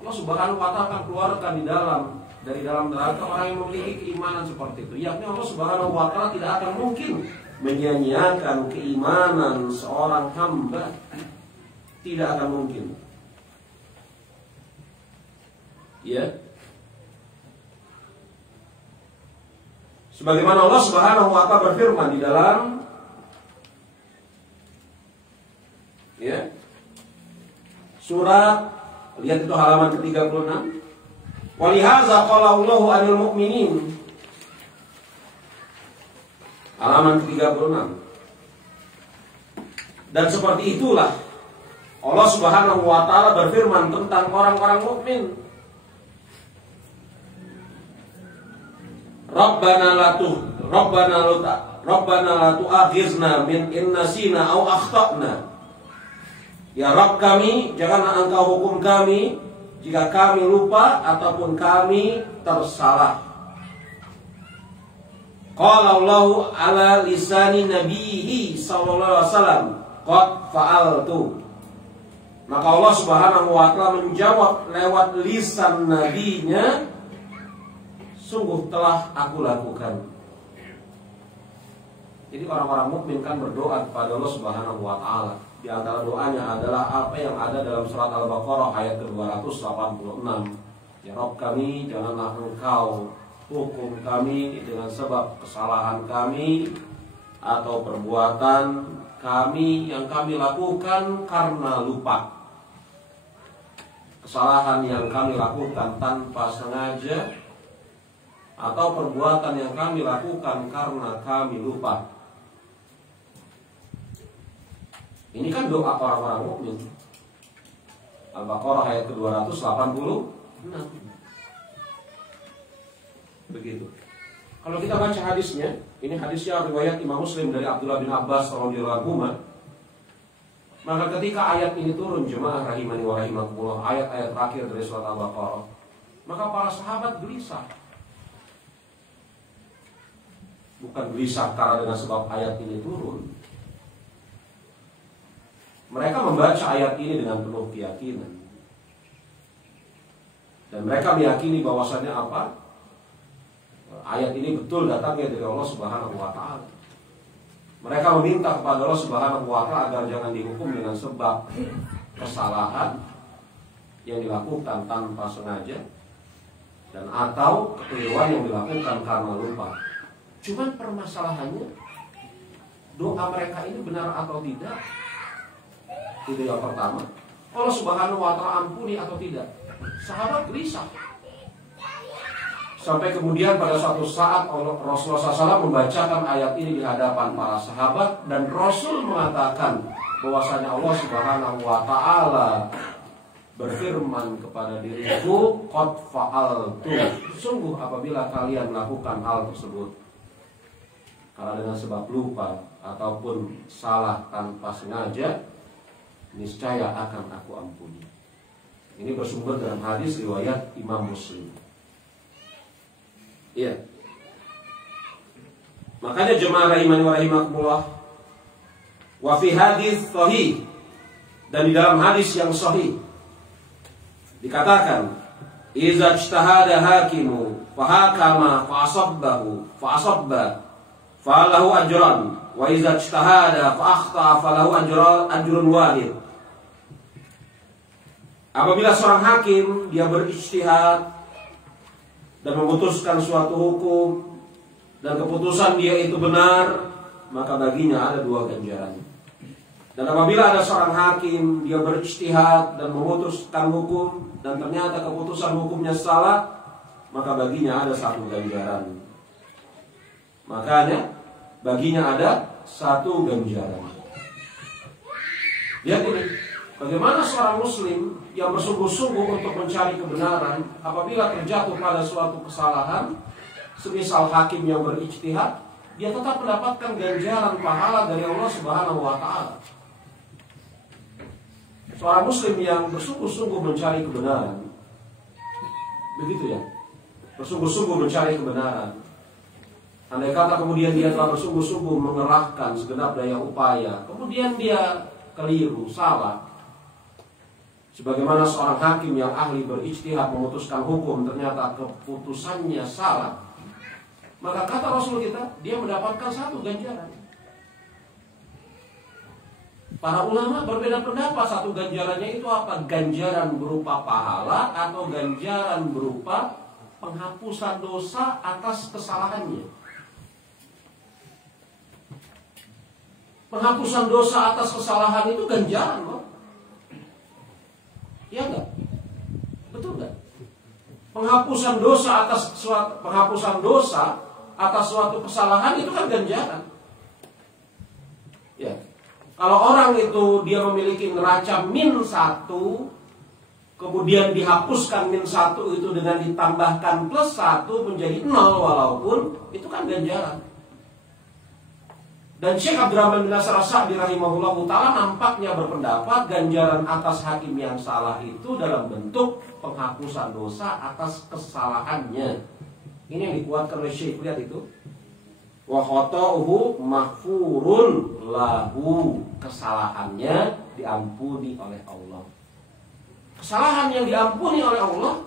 Allah Subhanahu wa ta'ala akan keluarkan dari dalam neraka orang yang memiliki keimanan seperti itu. Yakni Allah Subhanahu wa ta'ala tidak akan mungkin menyia-nyiakan keimanan seorang hamba. Tidak akan mungkin. Ya. Sebagaimana Allah Subhanahu wa ta'ala berfirman di dalam surat, lihat itu halaman ke-36. Walihaza qala Allahu 'anil mu'minin. Halaman ke-36. Dan seperti itulah Allah Subhanahu wa ta'ala berfirman tentang orang-orang mukmin. Rabbana la tu'akhizna min in nasina aw akhtana. Ya Rabb kami, janganlah Engkau hukum kami jika kami lupa ataupun kami tersalah. Qala Allahu ala lisani nabiyhi sallallahu alaihi wasallam, qad fa'altu. Maka Allah Subhanahu wa ta'ala menjawab lewat lisan nabinya, sungguh telah aku lakukan. Jadi orang-orang mukmin kan berdoa kepada Allah Subhanahu wa ta'ala. Di antara doanya adalah apa yang ada dalam surat Al-Baqarah ayat ke-286. Ya Rabb kami, janganlah Engkau hukum kami dengan sebab kesalahan kami atau perbuatan kami yang kami lakukan karena lupa. Kesalahan yang kami lakukan tanpa sengaja atau perbuatan yang kami lakukan karena kami lupa. Ini kan doa orang-orang mukmin. Al-Baqarah ayat ke-286. Begitu. Kalau kita baca hadisnya, ini hadisnya riwayat Imam Muslim dari Abdullah bin Abbas radhiyallahu anhu. Maka ketika ayat ini turun, jemaah rahimani wa rahimakumullah, ayat-ayat terakhir dari surat Al-Baqarah, maka para sahabat gelisah. Bukan gelisah karena dengan sebab ayat ini turun. Mereka membaca ayat ini dengan penuh keyakinan. Dan mereka meyakini bahwasannya apa? Ayat ini betul datangnya dari Allah Subhanahu wa Ta'ala. Mereka meminta kepada Allah Subhanahu wa Ta'ala agar jangan dihukum dengan sebab kesalahan yang dilakukan tanpa sengaja dan atau kekeliruan yang dilakukan karena lupa. Cuman permasalahannya, doa mereka ini benar atau tidak? Itu yang pertama. Allah Subhanahu wa Ta'ala ampuni atau tidak? Sahabat gelisah. Sampai kemudian pada suatu saat Rasulullah SAW membacakan ayat ini di hadapan para sahabat, dan Rasul mengatakan bahwasanya Allah Subhanahu wa Ta'ala berfirman kepada diriku, qad fa'altu, sungguh apabila kalian melakukan hal tersebut karena dengan sebab lupa ataupun salah tanpa sengaja, niscaya akan aku ampuni. Ini bersumber dalam hadis riwayat Imam Muslim. Iya. Makanya jemaah rahimani wa rahimakumullah, wa fi hadis sahih, dan di dalam hadis yang sahih dikatakan, iza ijtahada hakimu fa hakama fa asabba falahu ajran, wa iza ijtahada fa akhta falahu ajrun wahid. Apabila seorang hakim dia berijtihad dan memutuskan suatu hukum dan keputusan dia itu benar, maka baginya ada 2 ganjaran. Dan apabila ada seorang hakim dia berijtihad dan memutuskan hukum dan ternyata keputusan hukumnya salah, maka baginya ada 1 ganjaran. Makanya baginya ada 1 ganjaran. Lihat ini, bagaimana seorang muslim yang bersungguh-sungguh untuk mencari kebenaran, apabila terjatuh pada suatu kesalahan, semisal hakim yang berijtihad, dia tetap mendapatkan ganjaran pahala dari Allah Subhanahu wa Ta'ala. Seorang muslim yang bersungguh-sungguh mencari kebenaran, begitu ya, bersungguh-sungguh mencari kebenaran. Andai kata kemudian dia telah bersungguh-sungguh mengerahkan segenap daya upaya, kemudian dia keliru, salah, sebagaimana seorang hakim yang ahli berijtihad memutuskan hukum, ternyata keputusannya salah, maka kata Rasul kita, dia mendapatkan 1 ganjaran. Para ulama berbeda pendapat, 1 ganjarannya itu apa? Ganjaran berupa pahala atau ganjaran berupa penghapusan dosa atas kesalahannya. Penghapusan dosa atas kesalahan itu ganjaran loh. Ya enggak? Betul enggak? Penghapusan dosa atas suatu kesalahan itu kan ganjaran. Ya. Kalau orang itu dia memiliki neraca -1, kemudian dihapuskan -1 itu dengan ditambahkan +1 menjadi 0 walaupun itu kan ganjaran. Dan Syekh Abdurrahman bin Nasir As-Sa'di rahimahullahu ta'ala nampaknya berpendapat ganjaran atas hakim yang salah itu dalam bentuk penghapusan dosa atas kesalahannya. Ini yang dikuatkan oleh Syekh, lihat itu. Wa khata'uhu maghfurun lahu, kesalahannya diampuni oleh Allah. Kesalahan yang diampuni oleh Allah,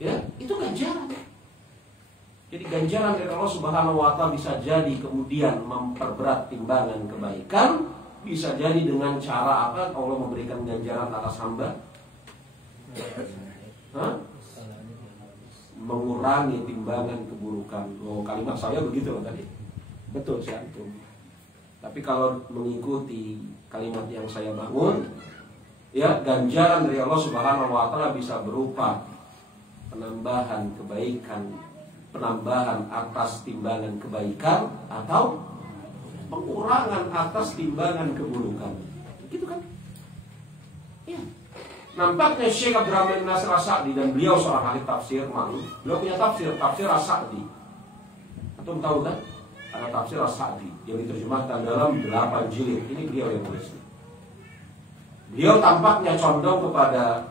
ya, itu ganjaran. Jadi ganjaran dari Allah Subhanahu wa Ta'ala bisa jadi kemudian memperberat timbangan kebaikan, bisa jadi dengan cara apa Allah memberikan ganjaran atas hamba? Mengurangi timbangan keburukan. Oh, kalimat saya begitu loh tadi. Betul sih antum. Tapi kalau mengikuti kalimat yang saya bangun, ya, ganjaran dari Allah Subhanahu wa Ta'ala bisa berupa penambahan kebaikan, penambahan atas timbangan kebaikan, atau pengurangan atas timbangan keburukan. Gitu kan? Ya. Nampaknya Syekh Abdurrahman bin Nasir As-Sa'di, dan beliau seorang ahli tafsir, beliau punya tafsir As-Sa'di. Antum tahu kan? Ada tafsir As-Sa'di yang diterjemahkan dalam 8 jilid. Ini beliau yang menulis. Beliau tampaknya condong kepada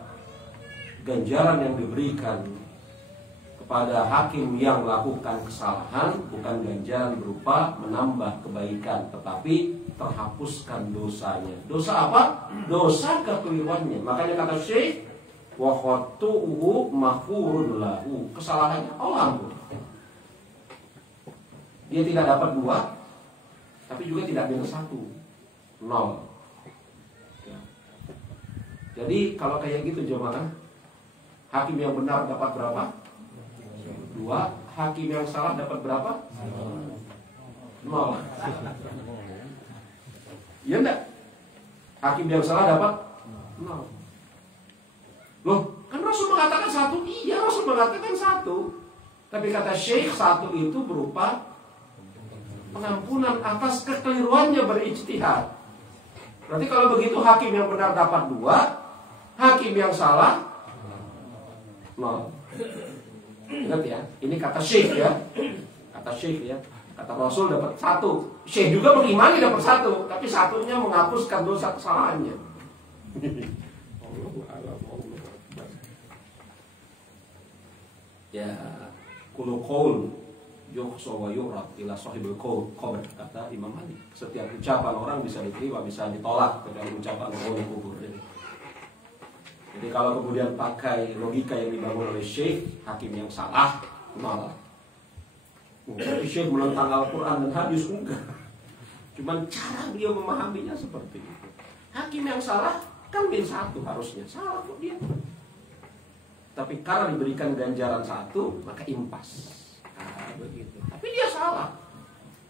ganjaran yang diberikan kepada hakim yang melakukan kesalahan bukan ganjaran berupa menambah kebaikan, tetapi terhapuskan dosanya. Dosa apa? Dosa kekeliruannya. Makanya kata Syekh, wa khatu'uhu maghfurun lahu. Kesalahannya Allah ampun. Dia tidak dapat 2, tapi juga tidak minus 1, 0. Ya. Jadi kalau kayak gitu jemaah, hakim yang benar dapat berapa? 2. Hakim yang salah dapat berapa? 0. Iya enggak? Hakim yang salah dapat 0. Loh, kan Rasul mengatakan 1. Iya, Rasul mengatakan 1. Tapi kata Syekh, 1 itu berupa pengampunan atas kekeliruannya berijtihad. Berarti kalau begitu hakim yang benar dapat 2, hakim yang salah 0. Ingat ya, ini kata Syekh ya. Kata Syekh ya. Kata Rasul dapat 1. Syekh juga mengimani dapat 1, tapi 1-nya menghapuskan dosa kesalahannya. Ya, kullu qaul yuhsa wa yurad ila sahibul qabr, kata Imam Malik. Setiap ucapan orang bisa diterima, bisa ditolak, kecuali ucapan orang yang kubur. Jadi kalau kemudian pakai logika yang dibangun oleh Syekh, hakim yang salah, malah jadi Syekh menentang Al-Quran dan hadis, enggak. Cuman cara dia memahaminya seperti itu. Hakim yang salah kan min 1 harusnya, salah kok dia. Tapi karena diberikan ganjaran 1, maka impas. Nah, begitu. Tapi dia salah.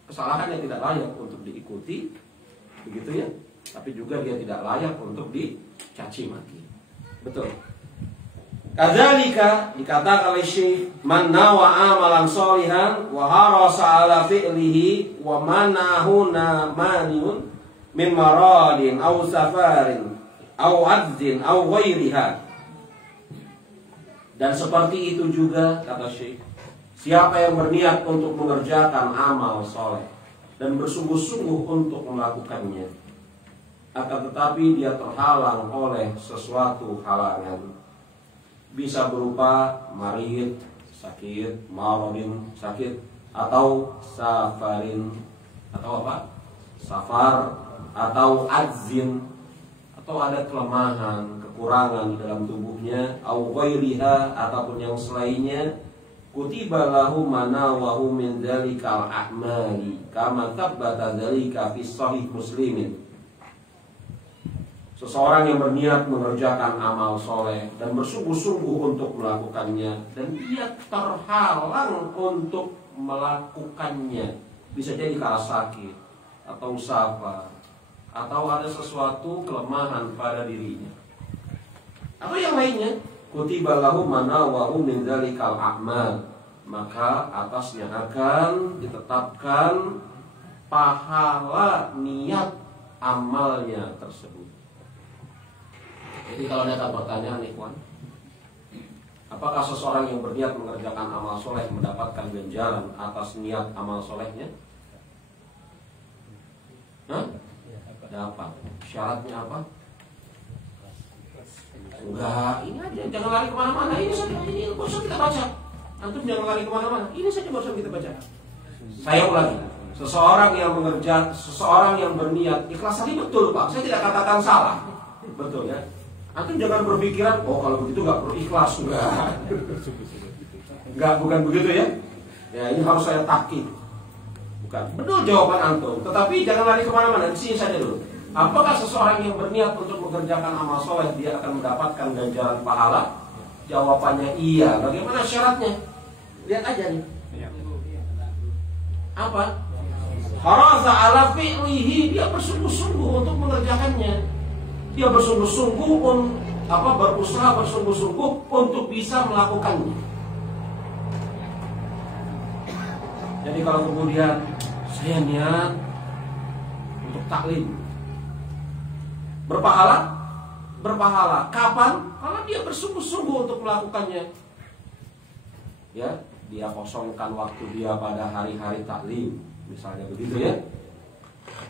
Kesalahan yang tidak layak untuk diikuti, begitu ya. Tapi juga dia tidak layak untuk dicaci maki. Betul. Kadzalika dikatakan oleh Syekh, man nawa amalan sholihan wa harasa ala fi'lihi wa manahuna maniun min maradin aw safarin aw adzin aw ghairiha. Dan seperti itu juga kata Syekh, siapa yang berniat untuk mengerjakan amal soleh dan bersungguh-sungguh untuk melakukannya, akan tetapi dia terhalang oleh sesuatu halangan, bisa berupa marid, sakit, maradin, sakit, atau safarin, atau apa? Safar, atau adzin, atau ada kelemahan, kekurangan di dalam tubuhnya, au ghairiha, ataupun yang selainnya. Kutiba lahu manawahu min dzalikal a'mali kama tsabbata dzalika fi sahih Muslimin. Seseorang yang berniat mengerjakan amal soleh dan bersungguh-sungguh untuk melakukannya, dan dia terhalang untuk melakukannya, bisa jadi karena sakit atau safar, atau ada sesuatu kelemahan pada dirinya, atau yang lainnya. Kutiba lahu manawahu min dzalikal a'mal, maka atasnya akan ditetapkan pahala niat amalnya tersebut. Jadi kalau ada pertanyaan, ikhwan, apakah seseorang yang berniat mengerjakan amal soleh mendapatkan ganjaran atas niat amal solehnya? Dapat. Syaratnya apa? Enggak, ini aja, jangan lari kemana-mana. Ini saja, ini bosan kita baca. Antum jangan lari kemana-mana. Ini saja bosan kita baca. Saya ulangi, seseorang yang berniat ikhlas tadi betul Pak. Saya tidak katakan salah, betul ya. Antum jangan berpikiran, oh kalau begitu nggak berikhlas, enggak, bukan begitu ya. Ya ini harus saya takkid. Bukan, betul jawaban antum. Tetapi jangan lari kemana-mana. Di sini saja dulu. Apakah seseorang yang berniat untuk mengerjakan amal soleh dia akan mendapatkan ganjaran pahala? Jawabannya iya. Bagaimana syaratnya? Lihat aja nih. Apa? Harasa ala fi'lihi, dia bersungguh-sungguh untuk mengerjakannya. Dia bersungguh-sungguh berusaha bersungguh-sungguh untuk bisa melakukannya. Jadi kalau kemudian saya niat untuk taklim, berpahala? berpahala. Kapan? Kalau dia bersungguh-sungguh untuk melakukannya. Ya, dia kosongkan waktu dia pada hari-hari taklim, misalnya begitu ya.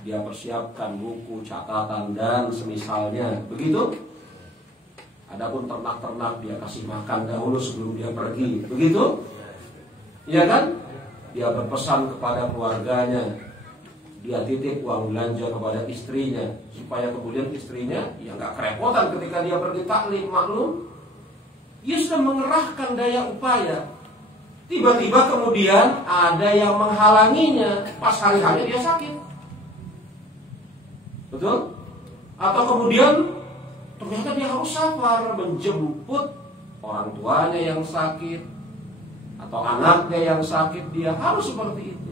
Dia persiapkan buku, catatan dan semisalnya, begitu. Adapun ternak-ternak dia kasih makan dahulu sebelum dia pergi, begitu. Iya kan? Dia berpesan kepada keluarganya, dia titip uang belanja kepada istrinya, supaya kemudian istrinya ya nggak kerepotan ketika dia pergi taklim, maklum. Dia sudah mengerahkan daya upaya. Tiba-tiba kemudian ada yang menghalanginya pas hari-hari dia sakit. Betul? Atau kemudian ternyata dia harus safar menjemput orang tuanya yang sakit atau anaknya yang sakit, dia harus seperti itu.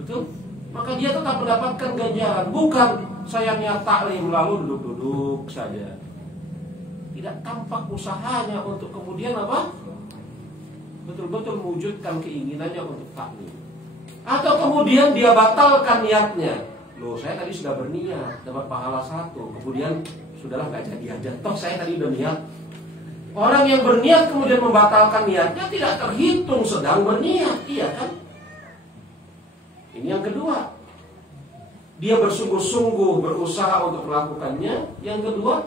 Betul? Maka dia tetap mendapatkan ganjaran. Bukan saya niat taklim lalu duduk-duduk saja. Tidak tampak usahanya untuk kemudian apa? Betul-betul mewujudkan keinginannya untuk taklim. Atau kemudian dia batalkan niatnya. Loh, saya tadi sudah berniat dapat pahala 1, kemudian sudahlah gak jadi aja. Toh saya tadi udah niat. Orang yang berniat kemudian membatalkan niatnya tidak terhitung sedang berniat, iya kan? Ini yang kedua. Dia bersungguh-sungguh berusaha untuk melakukannya. Yang kedua,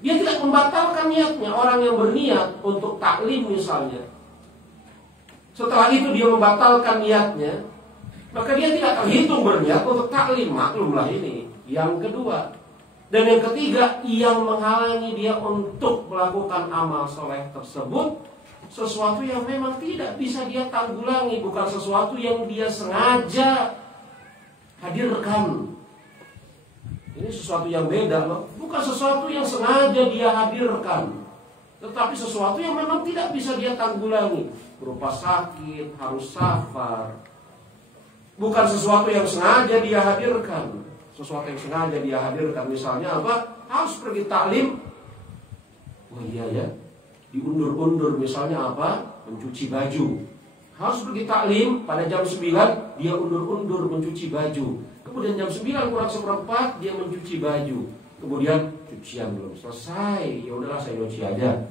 dia tidak membatalkan niatnya. Orang yang berniat untuk taklim misalnya, setelah itu dia membatalkan niatnya, maka dia tidak terhitung berniat untuk taklim. Maklumlah ini. Yang kedua. Dan yang ketiga, yang menghalangi dia untuk melakukan amal soleh tersebut sesuatu yang memang tidak bisa dia tanggulangi, bukan sesuatu yang dia sengaja hadirkan. Ini sesuatu yang beda loh. Bukan sesuatu yang sengaja dia hadirkan, tetapi sesuatu yang memang tidak bisa dia tanggulangi, berupa sakit, harus safar. Bukan sesuatu yang sengaja dia hadirkan. Sesuatu yang sengaja dia hadirkan, misalnya apa? Harus pergi taklim. Oh iya ya, diundur-undur, misalnya apa? Mencuci baju. Harus pergi taklim pada jam 9, dia undur-undur mencuci baju. Kemudian jam 9 kurang seperempat dia mencuci baju. Kemudian cucian belum selesai, ya udahlah saya nyuci aja.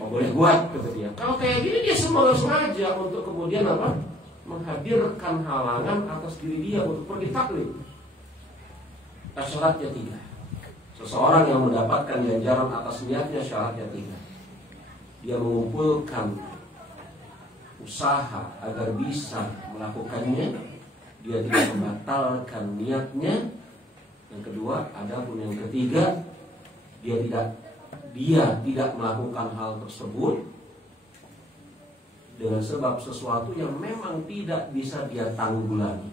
Apa boleh buat, kata dia. Kalau kayak gini dia sengaja untuk kemudian apa? Menghadirkan halangan atas diri dia untuk pergi taklim. Syaratnya 3. Seseorang yang mendapatkan ganjaran atas niatnya syaratnya 3. Dia mengumpulkan usaha agar bisa melakukannya. Dia tidak membatalkan niatnya. Yang kedua, adapun yang ketiga, dia tidak melakukan hal tersebut dengan sebab sesuatu yang memang tidak bisa dia tanggulangi.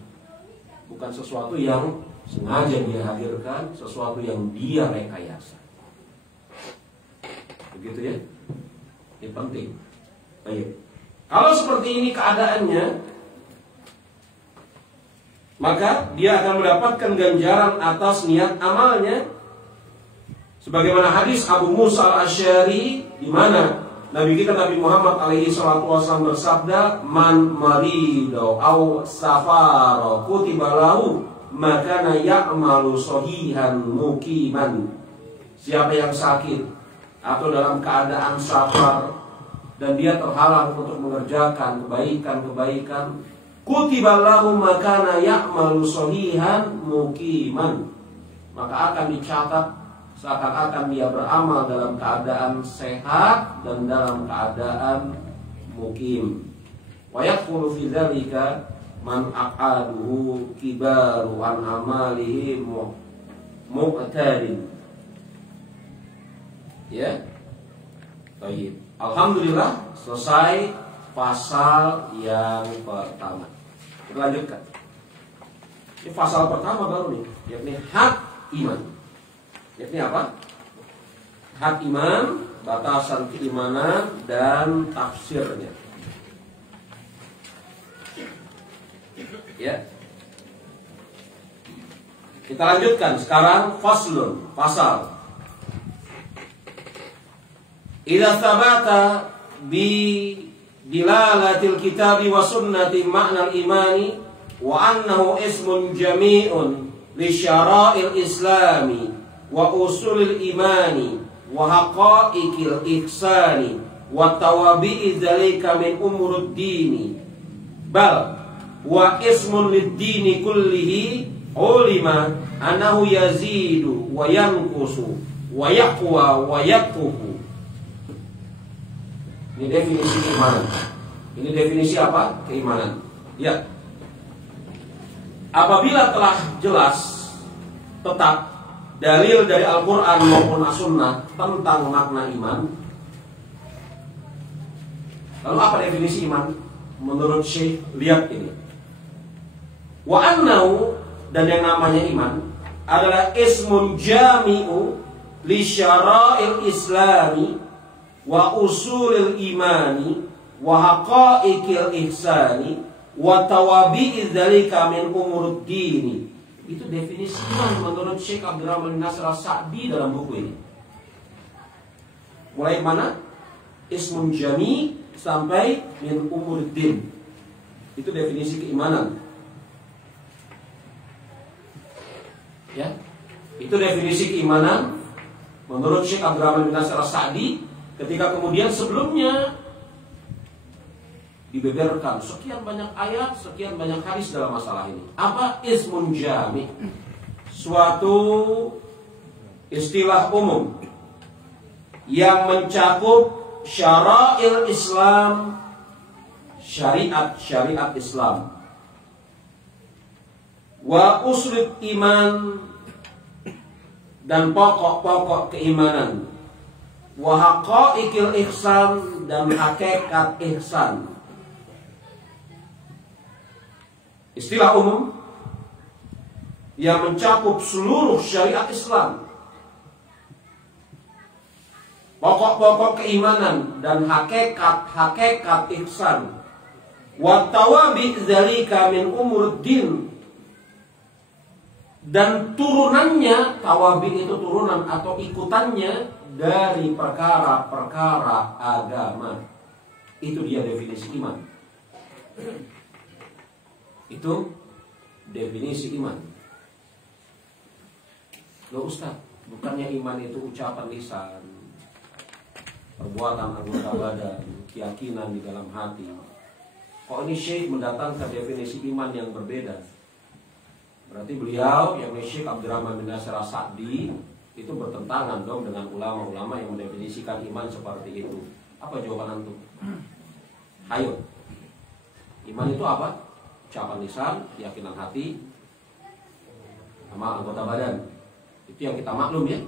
Bukan sesuatu yang sengaja dia hadirkan, sesuatu yang dia rekayasa. Begitu ya? Ini penting. Baik. Kalau seperti ini keadaannya, maka dia akan mendapatkan ganjaran atas niat amalnya. Sebagaimana hadis Abu Musa al-Asy'ari, di mana Nabi kita Nabi Muhammad alaihi salatu wasallam bersabda, "Man marido aw safara kutiba lahu makana ya'malu sahihan muqiman." Siapa yang sakit atau dalam keadaan safar dan dia terhalang untuk mengerjakan kebaikan-kebaikan, kutiba lahu makana ya'malu sahihan muqiman, maka akan dicatat seakan-akan dia beramal dalam keadaan sehat dan dalam keadaan mukim. Wa yaqulu fi dzalika man aqaduhu kibaru an amalihi muqtadin. Ya. Baik. Alhamdulillah selesai pasal yang pertama. Kita lanjutkan. Ini pasal pertama baru nih, yakni hak iman. Yakni apa? Hak iman, batasan keimanan dan tafsirnya. Ya. Kita lanjutkan sekarang faslun, pasal. Idza tsabata bi dilalatil kitabi wa sunnati ma'nal imani wa annahu ismun jami'un li syara'il islami wa usulil imani wa haqa'iqil ihsani wa tawabi'i dzalika min umurud dini bal wa ismun lid-dini kullihi ulima annahu yazidu wa yanqusu wa yaqwa wa yaquhu. Ini definisi keimanan. Ini definisi apa? Keimanan. Ya. Apabila telah jelas tetap dalil dari Al-Quran maupun As-Sunnah tentang makna iman, lalu apa definisi iman? Menurut Syekh, lihat ini. Wa annahu, dan yang namanya iman adalah ismun jami'u li syara'il islami wa usulil imani wa haqa'iqil ihsani wa tawabi'i dzalika min umurud dini. Itu definisi iman menurut Syekh Abdurrahman bin Nasir As-Sa'di dalam buku ini. Mulai mana? Ismun jami sampai min umuruddin. Itu definisi keimanan. Ya. Itu definisi keimanan menurut Syekh Abdurrahman bin Nasir As-Sa'di, ketika kemudian sebelumnya dibeberkan sekian banyak ayat, sekian banyak hadis dalam masalah ini. Apa ismun jami? Suatu istilah umum yang mencakup syara'il Islam, syariat Islam, wa uslul iman, dan pokok-pokok keimanan, wa haqa'iqil ihsan, dan hakikat ihsan. Istilah umum yang mencakup seluruh syariat Islam, pokok-pokok keimanan dan hakikat ihsan. Wa tawabi dzalika min umuruddin, dan turunannya, tawabi itu turunan atau ikutannya dari perkara-perkara agama. Itu dia definisi iman. Itu definisi iman. Loh Ustaz, bukannya iman itu ucapan lisan, perbuatan anggota badan, keyakinan di dalam hati. Kok ini Syekh mendatangkan definisi iman yang berbeda? Berarti beliau, yang Syekh Abdurrahman bin Nasir As-Sa'di, itu bertentangan dong dengan ulama-ulama yang mendefinisikan iman seperti itu. Apa jawaban antum? Ayo. Iman itu apa? Ucapan lisan, keyakinan hati, sama anggota badan. Itu yang kita maklum ya.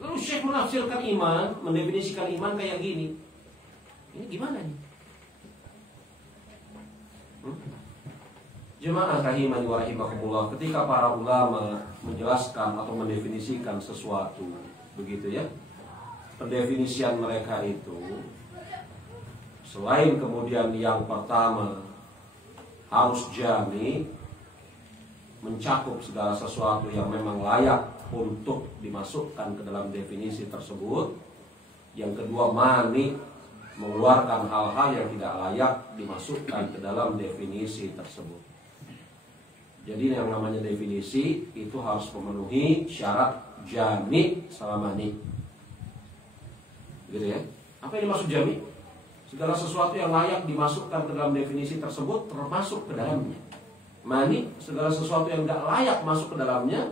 Lalu Syekh menafsirkan iman, mendefinisikan iman kayak gini. Ini gimana nih? Jemaah rahimani wa rahimakumullah, ketika para ulama menjelaskan atau mendefinisikan sesuatu, begitu ya, pendefinisian mereka itu selain kemudian yang pertama harus jami, mencakup segala sesuatu yang memang layak untuk dimasukkan ke dalam definisi tersebut. Yang kedua, mani, mengeluarkan hal-hal yang tidak layak dimasukkan ke dalam definisi tersebut. Jadi yang namanya definisi itu harus memenuhi syarat jami sama mani. Gitu ya. Apa yang dimaksud jami? Segala sesuatu yang layak dimasukkan ke dalam definisi tersebut termasuk ke dalamnya. Mani, segala sesuatu yang tidak layak masuk ke dalamnya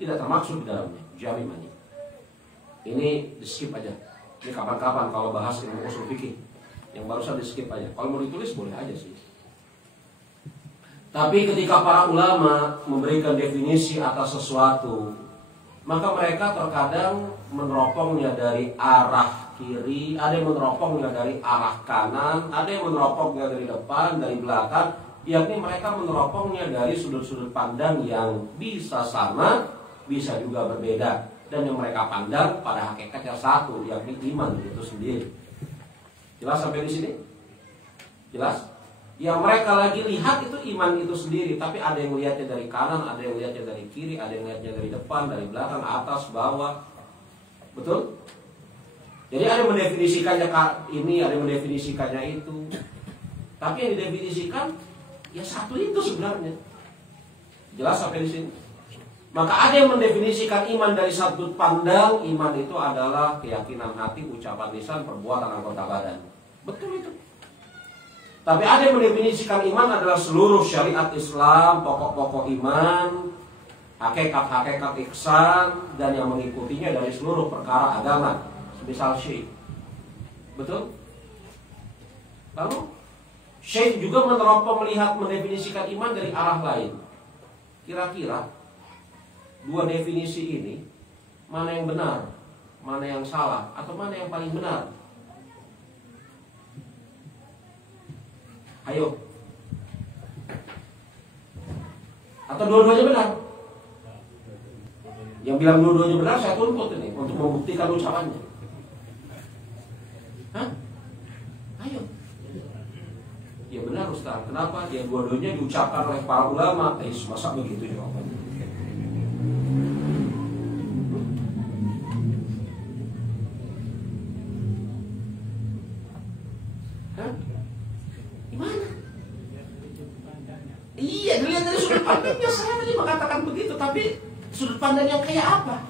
tidak termasuk ke dalamnya. Jami mani. Ini di skip aja. Ini kapan-kapan kalau bahas ilmu usul fikih. Yang barusan di skip aja. Kalau mau ditulis boleh aja sih. Tapi ketika para ulama memberikan definisi atas sesuatu, maka mereka terkadang meneropongnya dari arah kiri, ada yang meneropongnya dari arah kanan, ada yang meneropongnya dari depan, dari belakang. Yakni mereka meneropongnya dari sudut-sudut pandang yang bisa sama, bisa juga berbeda. Dan yang mereka pandang pada hakikatnya satu, yakni iman itu sendiri. Jelas sampai di sini? Jelas? Yang mereka lagi lihat itu iman itu sendiri, tapi ada yang lihatnya dari kanan, ada yang lihatnya dari kiri, ada yang lihatnya dari depan, dari belakang, atas, bawah. Betul? Jadi ada yang mendefinisikannya ini, ada yang mendefinisikannya itu. Tapi yang didefinisikan ya satu itu sebenarnya. Jelas sampai di sini? Maka ada yang mendefinisikan iman dari sudut pandang, iman itu adalah keyakinan hati, ucapan lisan, perbuatan anggota badan. Betul itu. Tapi ada yang mendefinisikan iman adalah seluruh syariat Islam, pokok-pokok iman, hakikat-hakikat ihsan, dan yang mengikutinya dari seluruh perkara agama, semisal syekh. Betul? Lalu syekh juga mendefinisikan iman dari arah lain. Kira-kira dua definisi ini mana yang benar, mana yang salah, atau mana yang paling benar? Ayo. Atau dua-duanya benar? Yang bilang dua-duanya benar saya tuntut ini untuk membuktikan ucapannya. Hah? Ayo. Ya benar Ustaz. Kenapa? Ya dua-duanya diucapkan oleh para ulama. Masa begitu jawabannya? Hah? Gimana? Iya, dilihat dari sudut pandangnya. Saya tadi mengatakan begitu, tapi sudut pandang yang kayak apa?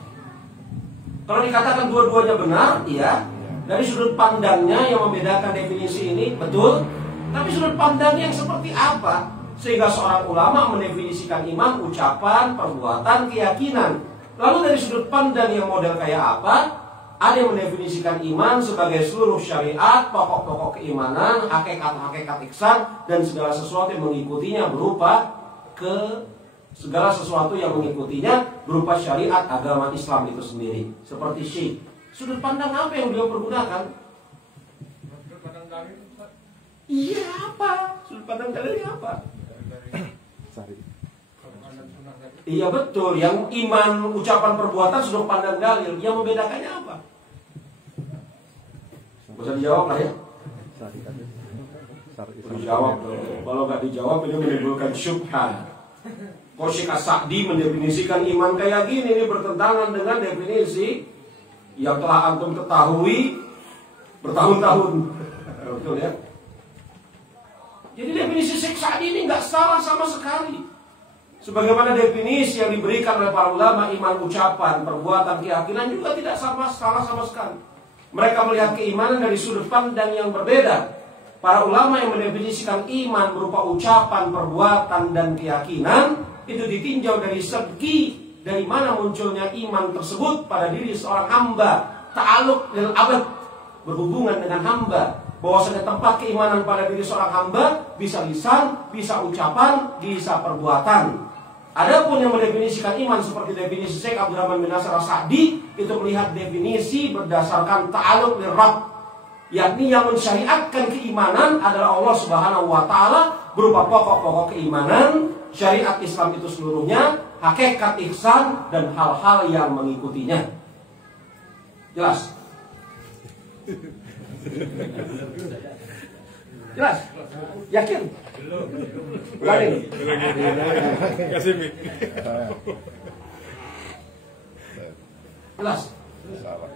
Kalau dikatakan dua-duanya benar, iya. Dari sudut pandangnya yang membedakan definisi ini, betul. Tapi sudut pandangnya yang seperti apa? Sehingga seorang ulama mendefinisikan iman, ucapan, perbuatan, keyakinan. Lalu dari sudut pandang yang model kayak apa? Ada yang mendefinisikan iman sebagai seluruh syariat, pokok-pokok keimanan, hakikat-hakikat ihsan, dan segala sesuatu yang mengikutinya berupa segala sesuatu yang mengikutinya berupa syariat agama Islam itu sendiri. Seperti syekh. Sudut pandang apa yang beliau pergunakan? Sudut pandang dalil. Iya apa? Sudut pandang dalilnya apa? Iya betul. Yang iman, ucapan, perbuatan sudut pandang dalil. Yang membedakannya apa? Bisa dijawab lah ya. Dijawab. Kalau nggak dijawab ini menimbulkan syubhat. Kok Syekh As-Sa'di mendefinisikan iman kayak gini, ini bertentangan dengan definisi yang telah antum ketahui bertahun-tahun. Betul ya? Jadi definisi Syekh Sa'di ini nggak salah sama sekali. Sebagaimana definisi yang diberikan oleh para ulama, iman, ucapan, perbuatan, keyakinan juga tidak salah sama sekali. Mereka melihat keimanan dari sudut pandang yang berbeda. Para ulama yang mendefinisikan iman berupa ucapan, perbuatan, dan keyakinan itu ditinjau dari segi dari mana munculnya iman tersebut pada diri seorang hamba, ta'aluk dan abad, berhubungan dengan hamba. Bahwasanya tempat keimanan pada diri seorang hamba bisa lisan, bisa ucapan, bisa perbuatan. Adapun yang mendefinisikan iman seperti definisi Syekh Abdurrahman bin Nasir As-Sa'di itu melihat definisi berdasarkan ta'aluk dan Rabb, yakni yang mensyariatkan keimanan adalah Allah Subhanahu wa taala berupa pokok-pokok keimanan, syariat Islam itu seluruhnya, hakikat ihsan, dan hal-hal yang mengikutinya. Jelas? Jelas? Yakin? Berani? Kasih mic. Jelas? Salah.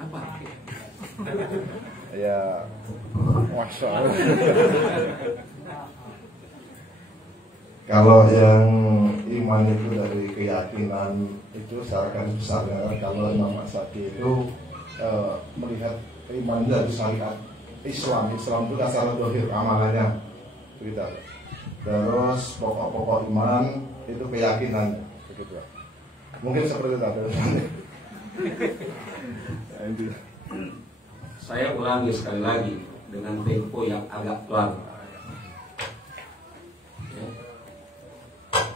Apa? Ya, masya Allah. Kalau yang iman itu dari keyakinan itu secara garis besarnya, kalau Imam As-Sa'di itu melihat iman dari syariat Islam itu dasar dohir amalannya, begitu. Terus pokok-pokok iman itu keyakinan, begitu. Mungkin seperti itu. Saya ulangi sekali lagi dengan tempo yang agak pelan.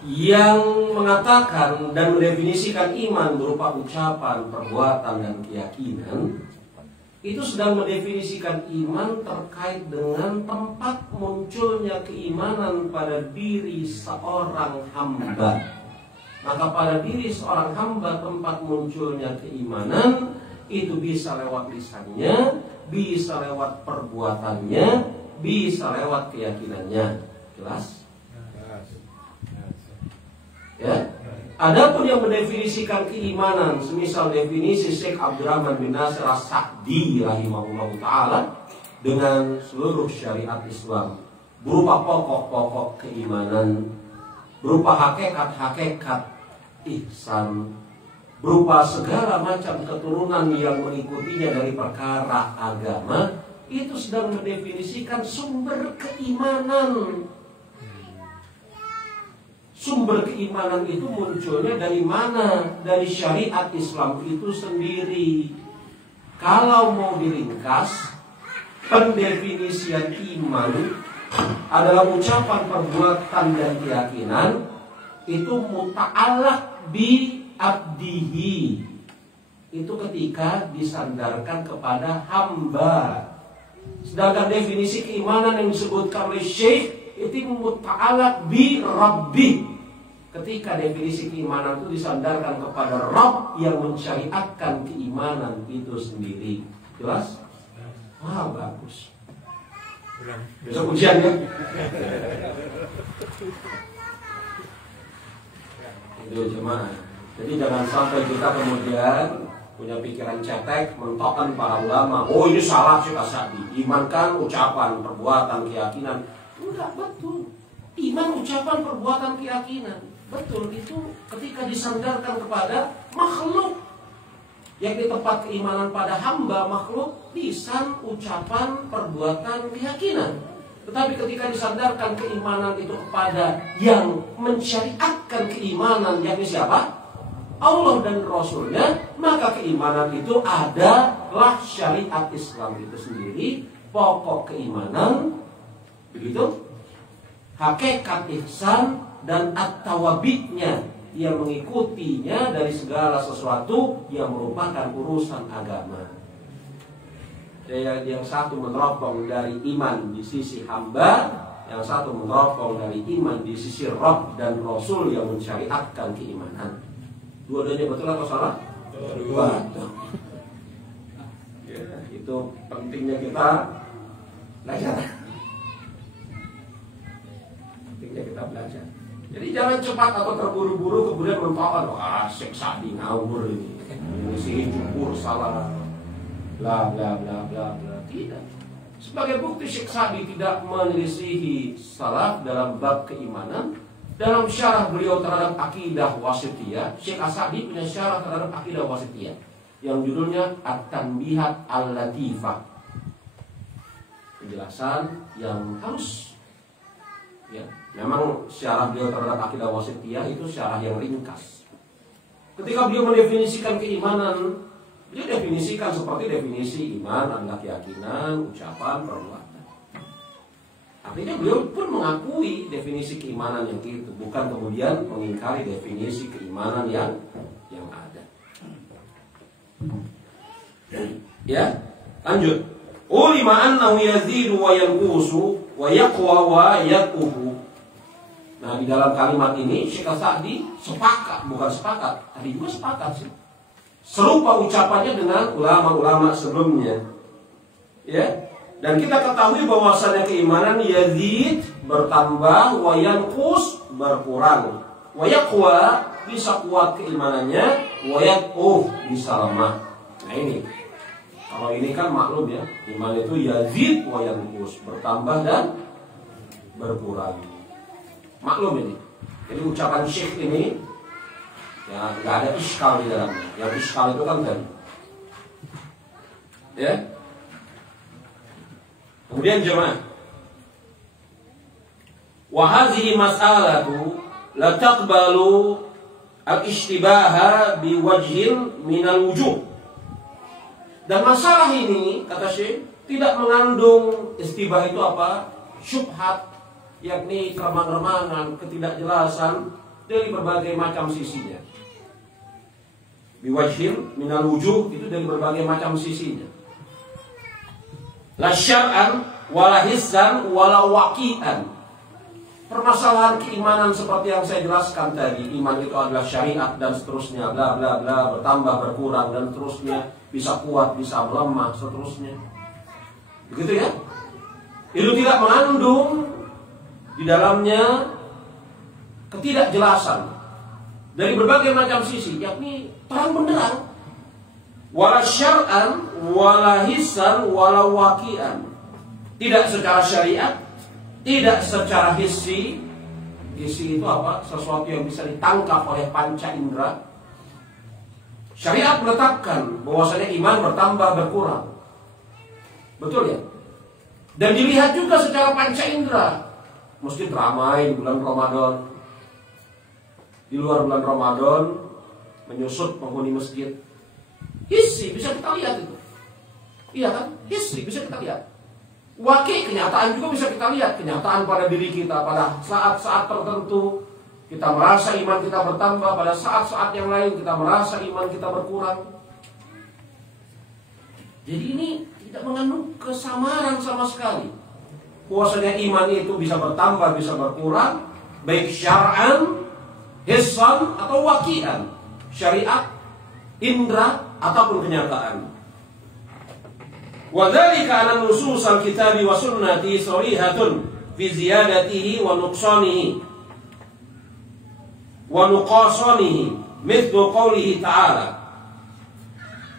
Yang mengatakan dan mendefinisikan iman berupa ucapan, perbuatan, dan keyakinan itu sedang mendefinisikan iman terkait dengan tempat munculnya keimanan pada diri seorang hamba. Maka pada diri seorang hamba tempat munculnya keimanan itu bisa lewat lisannya, bisa lewat perbuatannya, bisa lewat keyakinannya. Jelas? Ya. Adapun yang mendefinisikan keimanan, semisal definisi Syekh Abdurrahman bin Nasir As-Sa'di rahimahullah ta'ala, dengan seluruh syariat Islam berupa pokok-pokok keimanan, berupa hakikat-hakikat ihsan, berupa segala macam keturunan yang mengikutinya dari perkara agama, itu sedang mendefinisikan sumber keimanan. Sumber keimanan itu munculnya dari mana? Dari syariat Islam itu sendiri. Kalau mau diringkas, pendefinisian iman adalah ucapan, perbuatan, dan keyakinan itu muta'allaq bi abdihi, itu ketika disandarkan kepada hamba. Sedangkan definisi keimanan yang disebutkan oleh Syekh itu muta'allaq bi rabbi, ketika definisi keimanan itu disandarkan kepada Rabb yang mensyariatkan keimanan itu sendiri. Jelas? Wah, bagus. Besok ujian ya. Itu jemaah. Jadi jangan sampai kita kemudian punya pikiran cetek, mentokkan para ulama. Oh, ini salah Syekh As-Sa'di. Iman kan ucapan, perbuatan, keyakinan. Enggak, betul. Iman ucapan, perbuatan, keyakinan. Betul, itu ketika disandarkan kepada makhluk. Yang di tempat keimanan pada hamba, makhluk, lisan, ucapan, perbuatan, keyakinan. Tetapi ketika disandarkan keimanan itu kepada yang mensyariatkan keimanan, yakni siapa? Allah dan Rasulnya, maka keimanan itu adalah syariat Islam itu sendiri, pokok keimanan, begitu, hakikat ihsan dan at-tawabitnya yang mengikutinya dari segala sesuatu yang merupakan urusan agama. Yang satu meneropong dari iman di sisi hamba, yang satu meneropong dari iman di sisi Rabb dan Rasul yang mensyariatkan keimanan. Dua-duanya betul atau salah? Dua. Ya, itu pentingnya kita belajar. Pentingnya kita belajar. Jadi jangan cepat atau terburu-buru kemudian mentokkan, wah Syekh Sa'di ngawur ini sih jumhur salah, bla bla bla bla bla. Tidak. Sebagai bukti Syekh Sa'di tidak menyelisihi salaf dalam bab keimanan. Dalam syarah beliau terhadap akidah wasithiyah, Syekh As-Sa'di punya syarah terhadap akidah wasithiyah yang judulnya At-Tanbihat Al-Latifah. Penjelasan yang halus. Ya, memang syarah beliau terhadap akidah wasithiyah itu syarah yang ringkas. Ketika beliau mendefinisikan keimanan, beliau definisikan seperti definisi iman adalah keyakinan, ucapan, perbuatan. Artinya beliau pun mengakui definisi keimanan yang itu, bukan kemudian mengingkari definisi keimanan yang ada. Ya, lanjut. Ulima annahu yazidu wa yanqusu wa yaqwa wa yaquhu. Nah, di dalam kalimat ini Syekh As-Sa'di sepakat, bukan sepakat, tadi juga sepakat sih. Serupa ucapannya dengan ulama-ulama sebelumnya. Ya. Dan kita ketahui bahwasanya keimanan yazid bertambah, wa yanqus berkurang. Wa yaqwa bisa kuat keimanannya, wa yaquh bisa lemah. Nah ini. Kalau ini kan maklum ya, iman itu yazid wa yanqus, bertambah dan berkurang. Maklum ini. Jadi ucapan Syekh ini ya enggak ada iskal di dalamnya. Yang iskal itu kan tadi. Ya. Kemudian jemaah, wa hadhihi mas'alatu la taqbalu al-ishtibaha bi wajhin min al-wujuh. Dan masalah ini kata Syekh tidak mengandung istibah itu apa? Syubhat, yakni keremang-remangan, ketidakjelasan dari berbagai macam sisinya. Bi wajhin min al-wujuh itu dari berbagai macam sisinya. La syar'an wala hissan wala waqi'an. Permasalahan keimanan seperti yang saya jelaskan tadi, iman itu adalah syariat dan seterusnya, bla bla bla, bertambah, berkurang dan seterusnya, bisa kuat, bisa melemah, seterusnya. Begitu ya? Itu tidak mengandung di dalamnya ketidakjelasan dari berbagai macam sisi, yakni terang benderang. Wala syar'an, wala hissan, wala waqi'an. Tidak secara syariat, tidak secara hissi, Gisi itu apa? Sesuatu yang bisa ditangkap oleh panca indera. Syariat menetapkan bahwasanya iman bertambah berkurang. Betul ya? Dan dilihat juga secara panca indera. Masjid ramai di bulan Ramadan. Di luar bulan Ramadan menyusut penghuni masjid. Hissi bisa kita lihat itu. Iya kan? Hissi bisa kita lihat. Wakil kenyataan juga bisa kita lihat. Kenyataan pada diri kita pada saat-saat tertentu. Kita merasa iman kita bertambah. Pada saat-saat yang lain kita merasa iman kita berkurang. Jadi ini tidak mengandung kesamaran sama sekali. Bahwasanya iman itu bisa bertambah, bisa berkurang, baik syar'an, hissan atau waqi'an, syariat, indra ataupun kenyataan. Wa dzalika 'ala nusus al-kitab wa sunnati sharihatun fi ziyadatihi wa nuqsanihi wa nuqasanihi mithlu qoulihi ta'ala.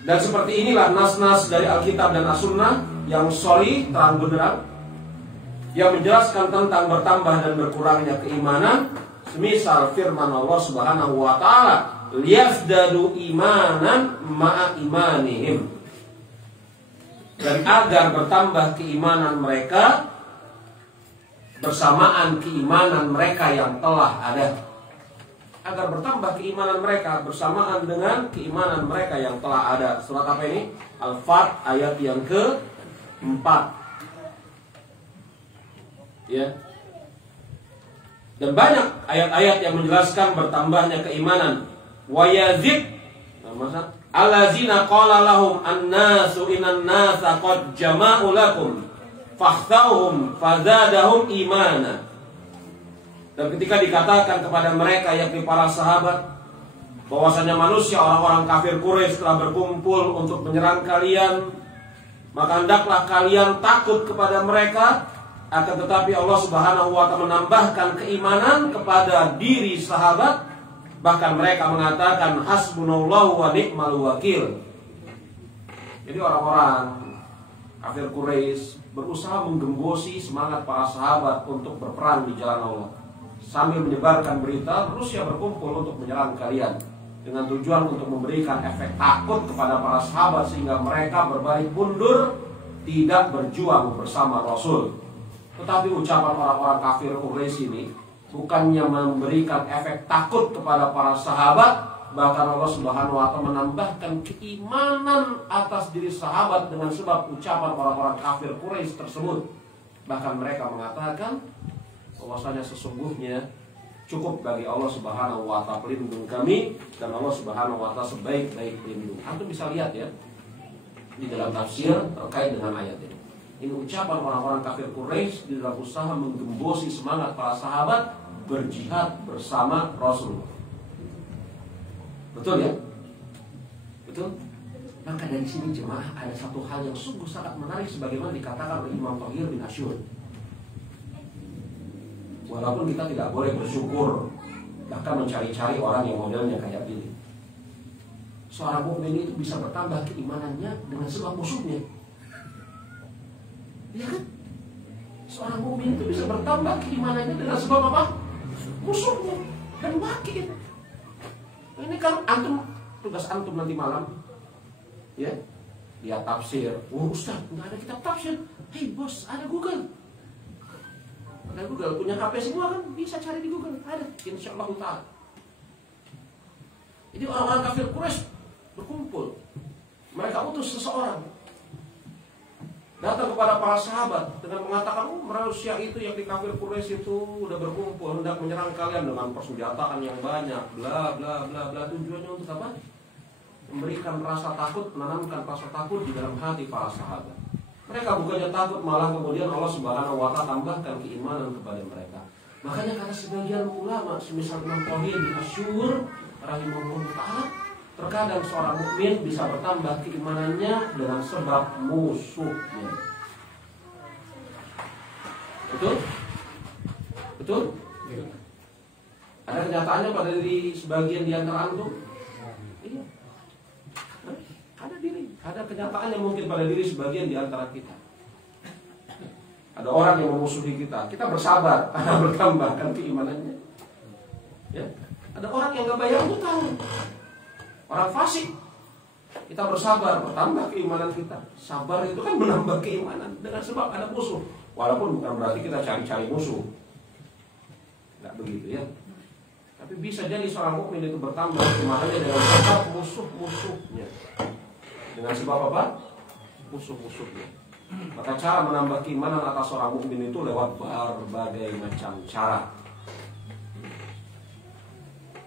Dan seperti inilah nas-nas dari Alkitab dan As-Sunnah yang sharih, terang benderang, yang menjelaskan tentang bertambah dan berkurangnya keimanan, semisal firman Allah Subhanahu wa taala, liyazdadu imanan ma'a imanihim. Dan agar bertambah keimanan mereka bersamaan keimanan mereka yang telah ada. Agar bertambah keimanan mereka bersamaan dengan keimanan mereka yang telah ada. Surat apa ini? Al-Fat ayat yang ke-4. Ya. Dan banyak ayat-ayat yang menjelaskan bertambahnya keimanan. Wa yazid allazina qala lahum an-nasu innan nasa qad jama'u lakum fakhtauhum fazadahum imana. Dan ketika dikatakan kepada mereka yakni para sahabat bahwasanya manusia orang-orang kafir Quraisy telah berkumpul untuk menyerang kalian, maka hendaklah kalian takut kepada mereka. Akan tetapi Allah Subhanahu wa taala menambahkan keimanan kepada diri sahabat. Bahkan mereka mengatakan hasbunallahu wa ni'mal wakil. Jadi orang-orang kafir Quraisy berusaha menggembosi semangat para sahabat untuk berperang di jalan Allah, sambil menyebarkan berita Rusia berkumpul untuk menyerang kalian, dengan tujuan untuk memberikan efek takut kepada para sahabat sehingga mereka berbalik mundur, tidak berjuang bersama Rasul. Tetapi ucapan orang-orang kafir Quraisy ini bukannya memberikan efek takut kepada para sahabat, bahkan Allah Subhanahu wa taala menambahkan keimanan atas diri sahabat dengan sebab ucapan orang-orang kafir Quraisy tersebut. Bahkan mereka mengatakan bahwasanya sesungguhnya cukup bagi Allah Subhanahu wa taala pelindung kami, dan Allah Subhanahu wa taala sebaik-baik pelindung. Antum bisa lihat ya di dalam tafsir terkait dengan ayat ini. Ini ucapan orang-orang kafir Quraisy di dalam usaha menggembosi semangat para sahabat berjihad bersama Rasul. Betul ya? Betul? Maka dari sini jemaah ada satu hal yang sungguh sangat menarik sebagaimana dikatakan oleh Imam Thahir bin Asyur. Walaupun kita tidak boleh bersyukur, bahkan mencari-cari orang yang modelnya kayak gini. Seorang mukmin itu bisa bertambah keimanannya dengan sebab musuhnya. Ya kan? Seorang mukmin itu bisa bertambah keimanannya dengan sebab apa? Musuhnya dan wakil. Ini kan antum, tugas antum nanti malam, ya, lihat tafsir. Oh Ustaz, nggak ada kitab tafsir. Hei bos, ada Google. Ada Google, punya HP semua kan, bisa cari di Google. Ada, insyaallah ta'ala. Jadi orang-orang kafir Quraisy berkumpul. Mereka utus seseorang datang kepada para sahabat dengan mengatakan, manusia itu yang di kafir Quraisy itu udah berkumpul hendak menyerang kalian dengan persenjataan yang banyak, bla bla bla bla. Tujuannya untuk apa? Memberikan rasa takut, menanamkan rasa takut di dalam hati para sahabat. Mereka bukannya takut, malah kemudian Allah Subhanahu wa taala tambahkan keimanan kepada mereka. Makanya kata sebagian ulama, semisal Imam Thahir bin Asyur rahimahullah taala, terkadang seorang mukmin bisa bertambah keimanannya dengan sebab musuhnya. Betul? Betul? Ada kenyataannya pada diri sebagian di antara antum? Iya. Ada kenyataannya mungkin pada diri sebagian di antara kita. Ada orang yang memusuhi kita, kita bersabar karena bertambahkan keimanannya. Ada orang yang nggak bayar hutang, orang fasik. Kita bersabar, bertambah keimanan kita. Sabar itu kan menambah keimanan dengan sebab ada musuh. Walaupun bukan berarti kita cari-cari musuh, nggak begitu ya. Tapi bisa jadi seorang mukmin itu bertambah keimanannya dengan sebab musuh-musuhnya. Dengan sebab apa? Musuh-musuhnya. Maka cara menambah keimanan atas seorang mukmin itu lewat berbagai macam cara.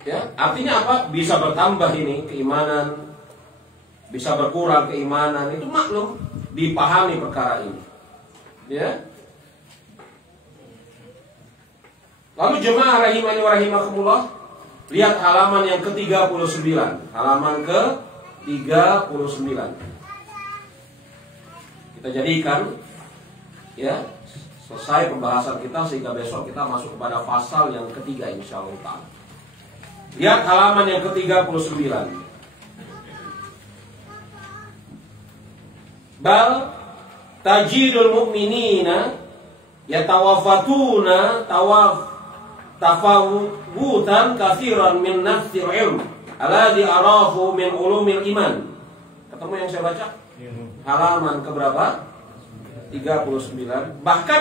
Ya, artinya apa? Bisa bertambah ini keimanan, bisa berkurang keimanan, itu maklum, dipahami perkara ini. Ya. Lalu jemaah rahimani wa rahimakumullah, lihat halaman yang ke-39. Halaman ke-39. Kita jadikan ya, selesai pembahasan kita sehingga besok kita masuk kepada pasal yang ketiga insyaallah ta'ala. Lihat halaman yang ke-39. Bal tajidul mu'minina yatawafatuna tafawutan katsiran min nafsil ilm alladhi arafu min ulumil iman. Ketemu yang saya baca? Halaman keberapa? 39. Bahkan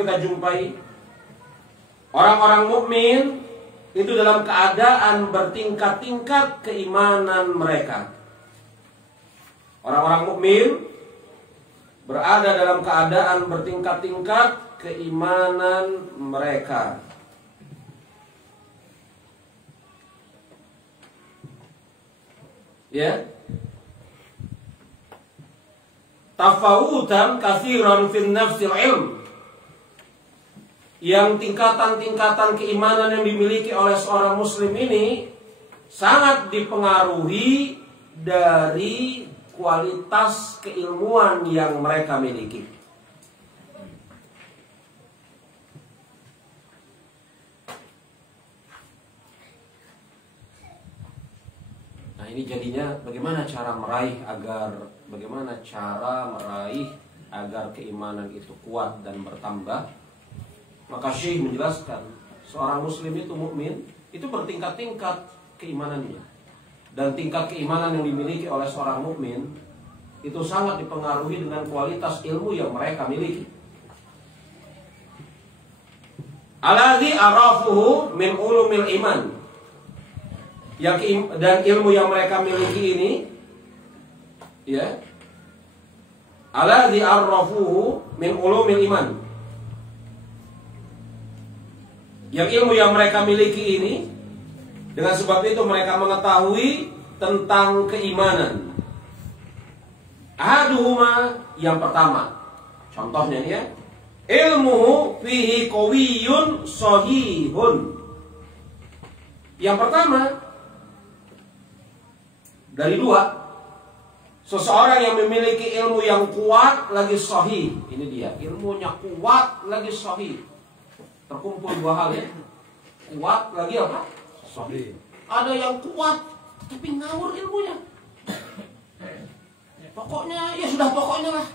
kita jumpai orang-orang mukmin itu dalam keadaan bertingkat-tingkat keimanan mereka. Orang-orang mukmin berada dalam keadaan bertingkat-tingkat keimanan mereka. Ya. Tafawutan katsiran fin nafsil ilm. Yang tingkatan-tingkatan keimanan yang dimiliki oleh seorang muslim ini sangat dipengaruhi dari kualitas keilmuan yang mereka miliki. Nah, ini jadinya bagaimana cara meraih agar keimanan itu kuat dan bertambah. Maka Syekh menjelaskan, seorang muslim itu mukmin itu bertingkat-tingkat keimanannya. Dan tingkat keimanan yang dimiliki oleh seorang mukmin itu sangat dipengaruhi dengan kualitas ilmu yang mereka miliki. Alladzi arafuhu min ulumil iman. Dan ilmu yang mereka miliki ini, ya, alladzi arafuhu min ulumil iman. Yang ilmu yang mereka miliki ini, dengan sebab itu mereka mengetahui tentang keimanan. Ahaduhuma, yang pertama, contohnya nih ya, ilmu fihi qawiyyun shahihun. Yang pertama dari dua, seseorang yang memiliki ilmu yang kuat lagi sahih. Ini dia, ilmunya kuat lagi sahih. Terkumpul dua hal ya. Kuat lagi apa? Sahih. Ada yang kuat tapi ngawur ilmunya. Pokoknya ya sudah pokoknya lah.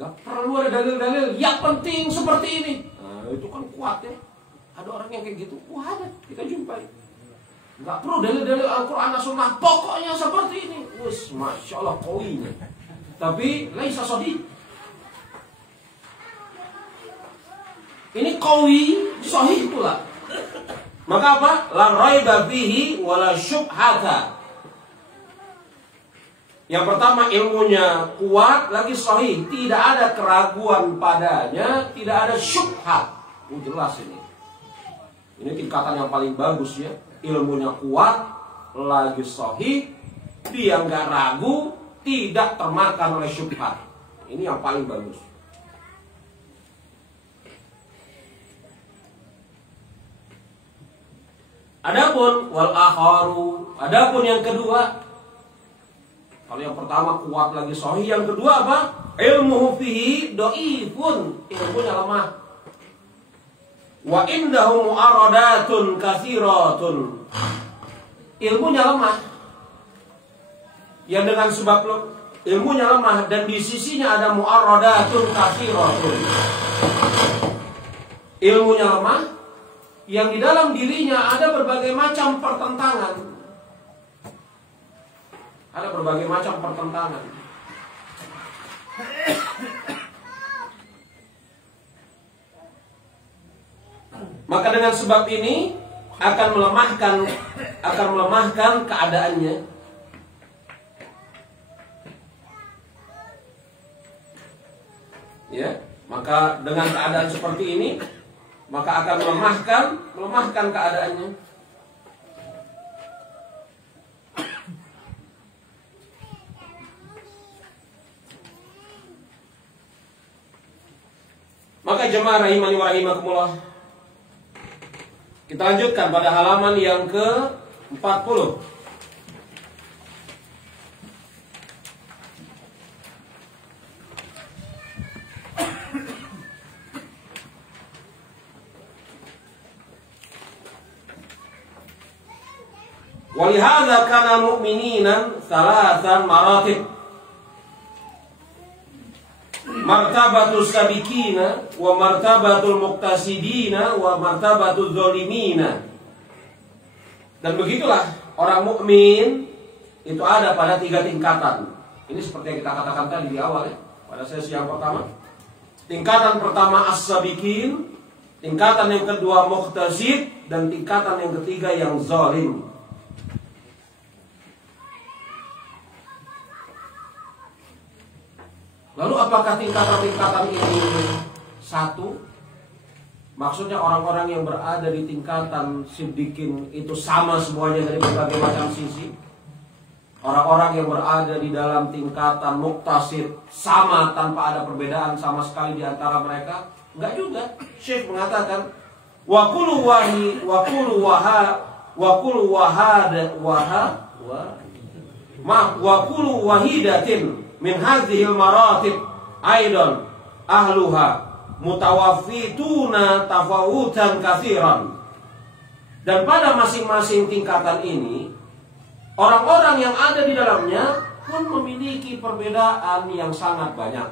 Gak perlu ada dalil-dalil. Yang penting seperti ini. Nah, itu kan kuat ya. Ada orang yang kayak gitu. Kuat ya. Kita jumpai. Gak perlu dalil-dalil Al-Quran dan Sunnah. Pokoknya seperti ini. Wis, masya Allah kowinya. Tapi laisa sahih. Ini qawi sahih pula. Maka apa? La raiba fihi wala syubhata. Yang pertama ilmunya kuat lagi sahih, tidak ada keraguan padanya, tidak ada syubhat. Jelas ini. Ini tingkatan yang paling bagus ya. Ilmunya kuat lagi sahih, dia nggak ragu, tidak termakan oleh syubhat. Ini yang paling bagus. Adapun wal akharu, adapun yang kedua, kalau yang pertama kuat lagi sahih, yang kedua apa? Ilmuhu fihi dhaifun, ilmunya lemah. Wa indahu mu'aradatun katsiratun, ilmunya lemah. Yang dengan sebab ilmunya lemah, dan di sisinya ada mu'arradatun katsiratun. Ilmunya lemah, yang di dalam dirinya ada berbagai macam pertentangan. Ada berbagai macam pertentangan. Maka dengan sebab ini akan melemahkan keadaannya. Ya, maka dengan keadaan seperti ini, maka akan melemahkan keadaannya. Maka jemaah rahimani wa rahimakumullah, kita lanjutkan pada halaman yang ke-40. Walihada kana mu'mininan salasan maratib. Martabatus sabikina wa martabatul muqtasidina wa martabatul zolimina. Dan begitulah orang mukmin itu ada pada 3 tingkatan. Ini seperti yang kita katakan tadi di awal ya, pada sesi yang pertama. Tingkatan pertama as-sabikin, tingkatan yang kedua muqtasid, dan tingkatan yang ketiga yang zalim. Lalu apakah tingkatan-tingkatan ini satu? Maksudnya orang-orang yang berada di tingkatan siddiqin itu sama semuanya dari berbagai macam sisi? Orang-orang yang berada di dalam tingkatan muqtasid sama tanpa ada perbedaan sama sekali di antara mereka? Enggak juga. Syekh mengatakan wa kullu wahidatin min hadhil maratib aidan ahluha mutawaffituna tafawutan katsiran. Dan pada masing-masing tingkatan ini orang-orang yang ada di dalamnya pun memiliki perbedaan yang sangat banyak.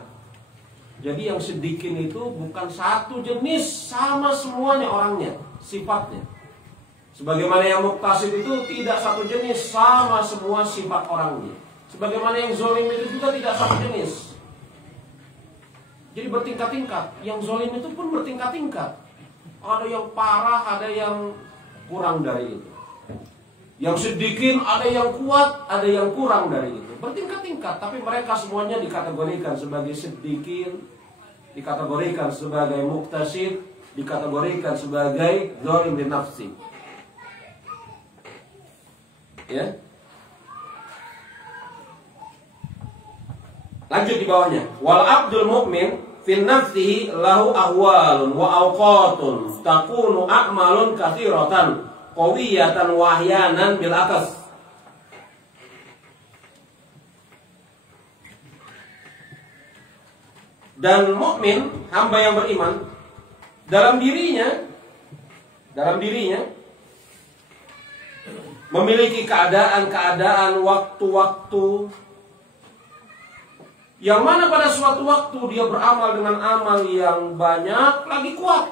Jadi yang sedikit itu bukan satu jenis, sama semuanya orangnya, sifatnya. Sebagaimana yang muqtasid itu tidak satu jenis, sama semua sifat orangnya. Sebagaimana yang zolim itu juga tidak satu jenis. Jadi bertingkat-tingkat. Yang zolim itu pun bertingkat-tingkat. Ada yang parah, ada yang kurang dari itu. Yang sedikit, ada yang kuat, ada yang kurang dari itu. Bertingkat-tingkat, tapi mereka semuanya dikategorikan sebagai sedikit, dikategorikan sebagai muqtasid, dikategorikan sebagai zolim li nafsi. Ya. Lanjut di bawahnya. Wal abdul mu'min fi nafsihi lahu ahwalun wa awqatun takunu a'malun katsiratan qawiyatan wa ahyanan bil akas. Dan mukmin, hamba yang beriman, dalam dirinya memiliki keadaan-keadaan, waktu-waktu yang mana pada suatu waktu dia beramal dengan amal yang banyak, lagi kuat.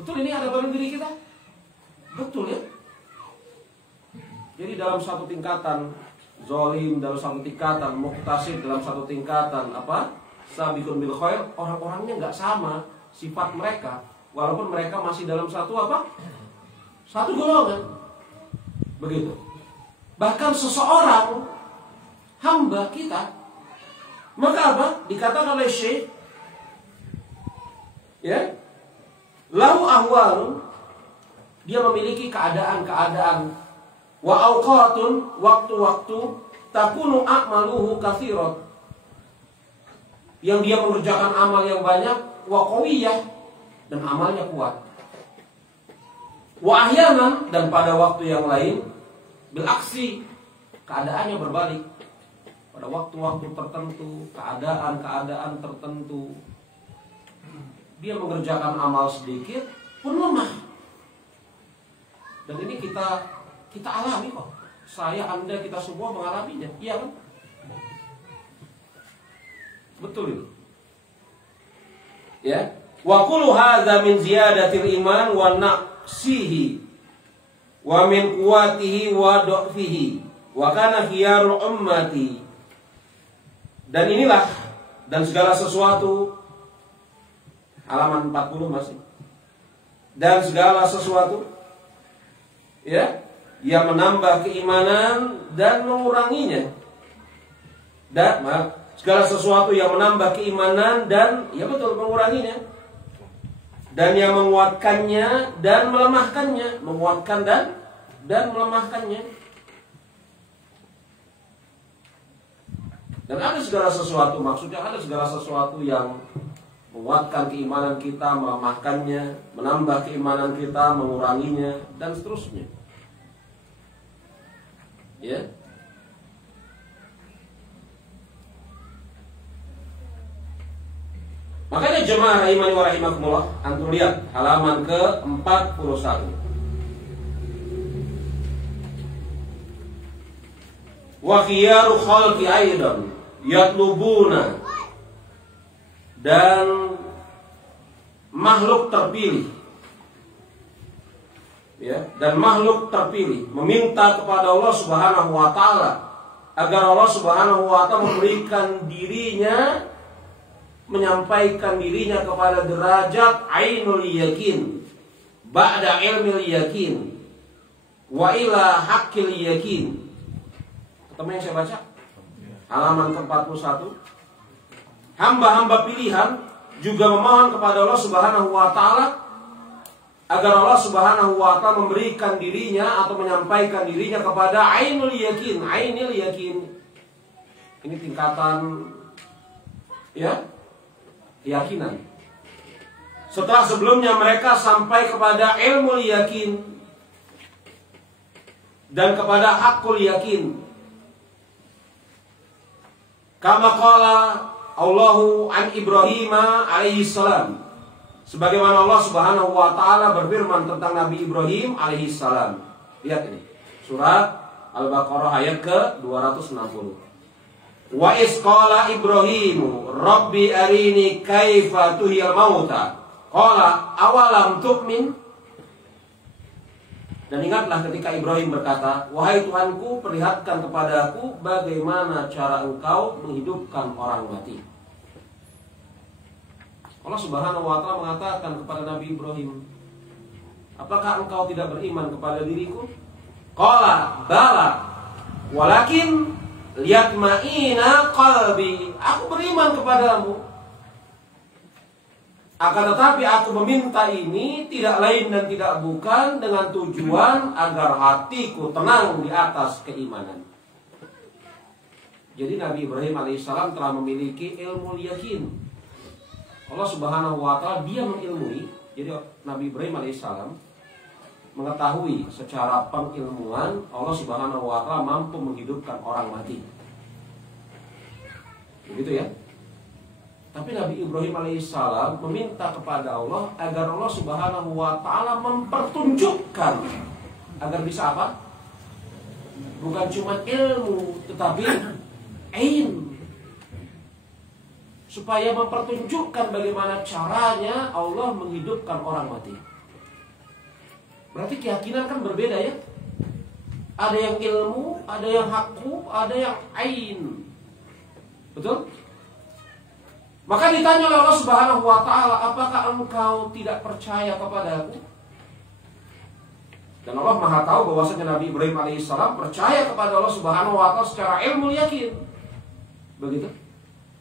Betul ini ada dalam diri kita? Betul ya? Jadi dalam satu tingkatan zolim, dalam satu tingkatan muqtasid, dalam satu tingkatan sabiqun bil khair, orang-orangnya nggak sama sifat mereka, walaupun mereka masih dalam satu satu golongan. Begitu. Bahkan seseorang hamba kita, maka dikatakan oleh Syekh, ya, lahu ahwalun, dia memiliki keadaan-keadaan, wa awqatun, waktu-waktu, takunu a'maluhu katsirat, yang dia mengerjakan amal yang banyak, wa qawiyah, dan amalnya kuat, wa ahyanan, dan pada waktu yang lain, bil aksi, keadaannya berbalik. Pada waktu-waktu tertentu, keadaan-keadaan tertentu, dia mengerjakan amal sedikit pun lemah. Dan ini kita alami kok. Saya, Anda, kita semua mengalaminya. Iya kan? Betul itu. Ya. Wa kullu hadza min ziyadatil iman wa naqsihi wa min quwwatihi wa dha'fihi wa kana khiyarul ummati. Dan inilah dan segala sesuatu, halaman 40 masih. Dan segala sesuatu ya yang menambah keimanan dan menguranginya. Dan segala sesuatu yang menambah keimanan dan ya betul menguranginya. Dan yang menguatkannya dan melemahkannya, menguatkan dan melemahkannya. Dan ada segala sesuatu, maksudnya ada segala sesuatu yang menguatkan keimanan kita, melemahkannya, menambah keimanan kita, menguranginya, dan seterusnya. Ya. Makanya jemaah rahimani wa rahimakumullah, antum lihat halaman ke-41. Wa khiyaru khalqi aidan yatlubuna, dan makhluk terpilih ya, dan makhluk terpilih meminta kepada Allah Subhanahu wa taala agar Allah Subhanahu wa taala memberikan dirinya, menyampaikan dirinya kepada derajat ainul yakin ba'da ilmil yakin wa ila haqqil yakin. Ketemu yang saya baca? Halaman ke-41. Hamba-hamba pilihan juga memohon kepada Allah Subhanahu wa taala agar Allah Subhanahu wa taala memberikan dirinya atau menyampaikan dirinya kepada ainul yakin, ainil yakin. Ini tingkatan ya, keyakinan. Setelah sebelumnya mereka sampai kepada ilmu yakin dan kepada hakul yakin. Kama qala Allahu an Ibrahim alaihi salam, sebagaimana Allah Subhanahu wa taala berfirman tentang Nabi Ibrahim alaihi salam. Lihat ini, surat Al-Baqarah ayat ke-260. Wa is qala Ibrahim Rabbi arini kaifa tuhyil mauta qala awalam tu'min. Dan ingatlah ketika Ibrahim berkata, wahai Tuhanku, perlihatkan kepadaku bagaimana cara engkau menghidupkan orang mati. Allah Subhanahu wa taala mengatakan kepada Nabi Ibrahim, apakah engkau tidak beriman kepada diriku? Qala bala walakin liyatma'ina qalbi. Aku beriman kepadamu, akan tetapi aku meminta ini tidak lain dan tidak bukan dengan tujuan agar hatiku tenang di atas keimanan. Jadi Nabi Ibrahim alaihissalam telah memiliki ilmu yakin. Allah Subhanahu wa taala dia mengilmui. Jadi Nabi Ibrahim alaihissalam mengetahui secara pengilmuan Allah Subhanahu wa taala mampu menghidupkan orang mati. Begitu ya. Tapi Nabi Ibrahim alaihissalam meminta kepada Allah agar Allah Subhanahu wa taala mempertunjukkan agar bisa apa? Bukan cuma ilmu, tetapi ain. Supaya mempertunjukkan bagaimana caranya Allah menghidupkan orang mati. Berarti keyakinan kan berbeda ya. Ada yang ilmu, ada yang haqqu, ada yang ain. Betul? Maka ditanya oleh Allah Subhanahu wa taala, apakah engkau tidak percaya kepadaku? Dan Allah Maha tahu bahwasanya Nabi Ibrahim alaihissalam percaya kepada Allah Subhanahu wa taala secara ilmu yakin. Begitu.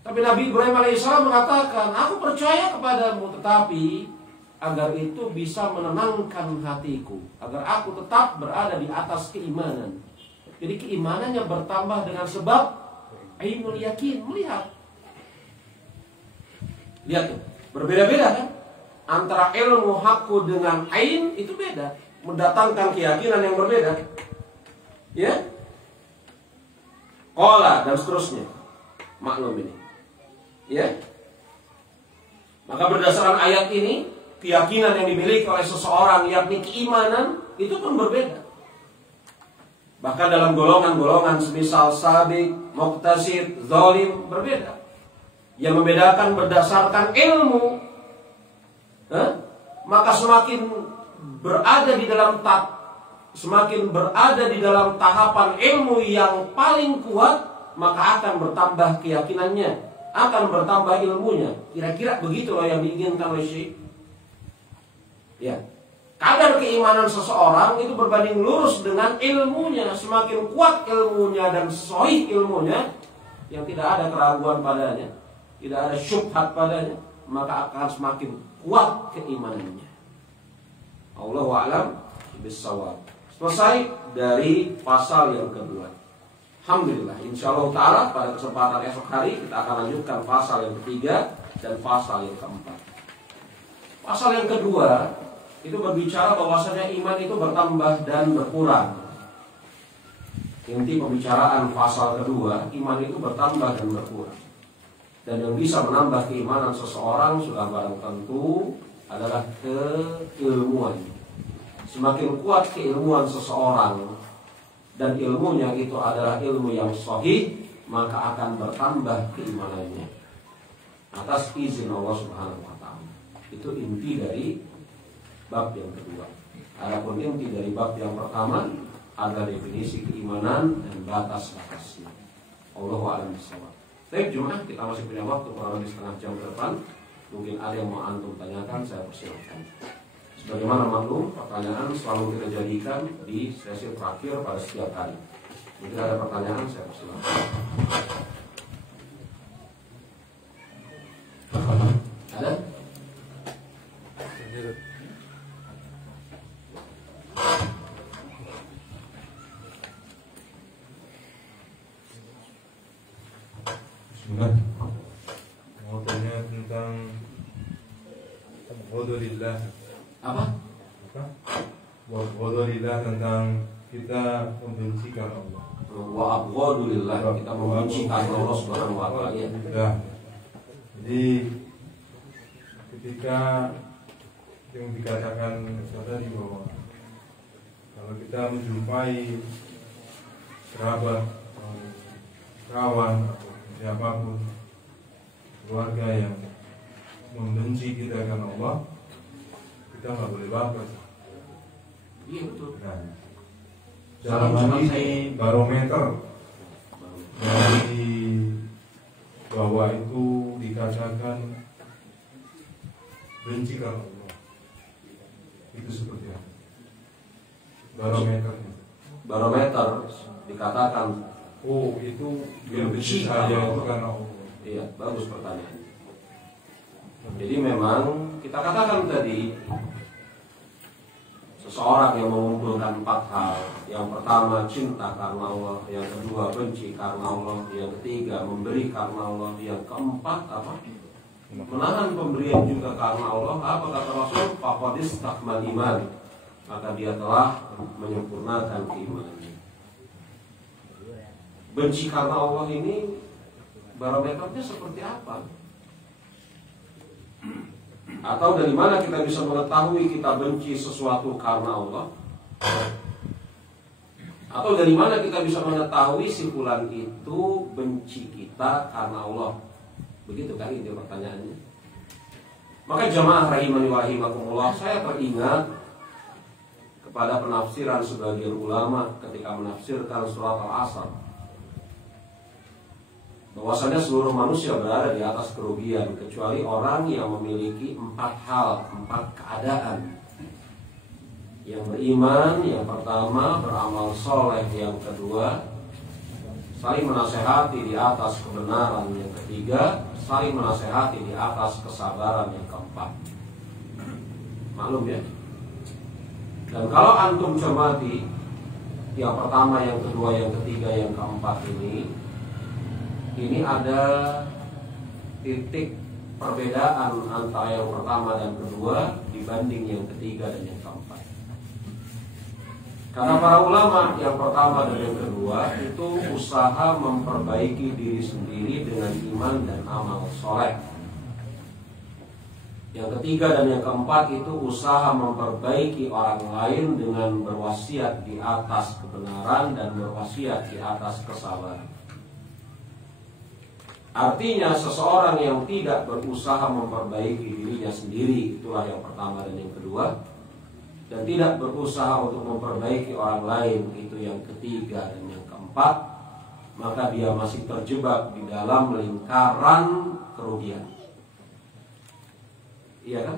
Tapi Nabi Ibrahim alaihissalam mengatakan, aku percaya kepadamu, tetapi agar itu bisa menenangkan hatiku, agar aku tetap berada di atas keimanan. Jadi keimanannya bertambah dengan sebab ainul yakin, melihat. Lihat tuh, berbeda-beda kan? Antara ilmu haqqu dengan ain itu beda, mendatangkan keyakinan yang berbeda. Ya? Qala dan seterusnya. Maklum ini. Ya? Maka berdasarkan ayat ini, keyakinan yang dimiliki oleh seseorang yakni keimanan itu pun berbeda. Bahkan dalam golongan-golongan semisal sabiq, muqtasid, zalim berbeda. yang membedakan berdasarkan ilmu, maka semakin berada di dalam tahapan ilmu yang paling kuat, maka akan bertambah keyakinannya, akan bertambah ilmunya. Kira-kira begitu loh yang diinginkan oleh Syekh. Ya, kadar keimanan seseorang itu berbanding lurus dengan ilmunya. Semakin kuat ilmunya dan sahih ilmunya, yang tidak ada keraguan padanya, tidak ada syubhat padanya, maka akan semakin kuat keimanannya. Allahu a'lam bishawab. Selesai dari pasal yang kedua. Alhamdulillah, insyaallah ta'ala pada kesempatan esok hari kita akan lanjutkan pasal yang ketiga dan pasal yang keempat. Pasal yang kedua itu berbicara bahwasanya iman itu bertambah dan berkurang. Inti pembicaraan pasal kedua, iman itu bertambah dan berkurang. Dan yang bisa menambah keimanan seseorang sudah barang tentu adalah keilmuan. Semakin kuat keilmuan seseorang dan ilmunya itu adalah ilmu yang sahih, maka akan bertambah keimanannya atas izin Allah Subhanahu wa taala. Itu inti dari bab yang kedua. Adapun inti dari bab yang pertama ada definisi keimanan dan batas-batasnya. Allahu a'lam bishawab. Baik, Jumat kita masih punya waktu kurang lebih setengah jam ke depan. Mungkin ada yang mau antum tanyakan, saya persilakan. Sebagaimana maklum, pertanyaan selalu kita jadikan di sesi terakhir pada setiap hari. Mungkin ada pertanyaan, saya persilakan. Ada? Bismillah. Mau tanya tentang Ghadulillah. Apa? Ghadulillah tentang kita membenci karena Allah. Wa abghadulillah, kita membenci karena Allah Subhanahu wa taala. Ya. Jadi ketika yang dikatakan tadi bahwa kalau kita menjumpai kerabat, kawan atau siapapun, keluarga yang membenci kita karena Allah, kita nggak boleh baper. Iya betul. Nah, dalam hal ini barometer dari bahwa itu dikatakan benci karena Allah, itu seperti apa? Barometernya. Barometer dikatakan, Oh, itu dia benci saya itu karena Allah. Iya, bagus pertanyaan. Jadi memang kita katakan tadi, seseorang yang mengumpulkan 4 hal. Yang pertama cinta karena Allah, yang kedua benci karena Allah, yang ketiga memberi karena Allah, yang keempat apa? Menahan pemberian juga karena Allah. Apa kata Rasul? Faqad istakmal iman. Maka dia telah menyempurnakan keimanannya. Benci karena Allah ini barometernya seperti apa? Atau dari mana kita bisa mengetahui kita benci sesuatu karena Allah? Atau dari mana kita bisa mengetahui si fulan itu benci kita karena Allah? Begitu kan ini pertanyaannya. Maka jamaah rahimani wa rahimakumullah, saya teringat kepada penafsiran sebagian ulama ketika menafsirkan surat Al-Asr, bahwasanya seluruh manusia berada di atas kerugian kecuali orang yang memiliki 4 hal, 4 keadaan. Yang beriman, yang pertama beramal soleh, yang kedua saling menasehati di atas kebenaran, yang ketiga saling menasehati di atas kesabaran, yang keempat. Maklum ya. Dan kalau antum cermati yang pertama, yang kedua, yang ketiga, yang keempat ini ada titik perbedaan antara yang pertama dan kedua dibanding yang ketiga dan yang keempat. Karena para ulama yang pertama dan yang kedua itu usaha memperbaiki diri sendiri dengan iman dan amal soleh. Yang ketiga dan yang keempat itu usaha memperbaiki orang lain dengan berwasiat di atas kebenaran dan berwasiat di atas kesabaran. Artinya seseorang yang tidak berusaha memperbaiki dirinya sendiri, itulah yang pertama dan yang kedua, dan tidak berusaha untuk memperbaiki orang lain, itu yang ketiga dan yang keempat, maka dia masih terjebak di dalam lingkaran kerugian. Iya kan?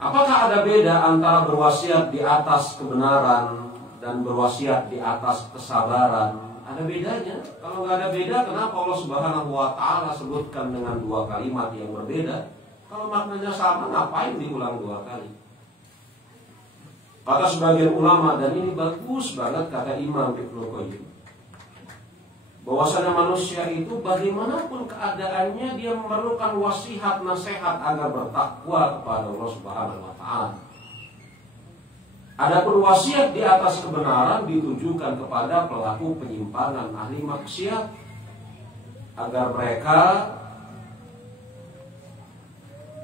Apakah ada beda antara berwasiat di atas kebenaran dan berwasiat di atas kesabaran? Ada bedanya. Kalau nggak ada beda, kenapa Allah Subhanahu wa Ta'ala sebutkan dengan dua kalimat yang berbeda? Kalau maknanya sama, ngapain diulang dua kali? Kata sebagian ulama, dan ini bagus banget kata Imam Ibnu Qayyim, bahwasanya manusia itu bagaimanapun keadaannya, dia memerlukan wasiat nasihat agar bertakwa kepada Allah Subhanahu wa Ta'ala. Adapun wasiat di atas kebenaran ditujukan kepada pelaku penyimpangan, ahli maksiat, agar mereka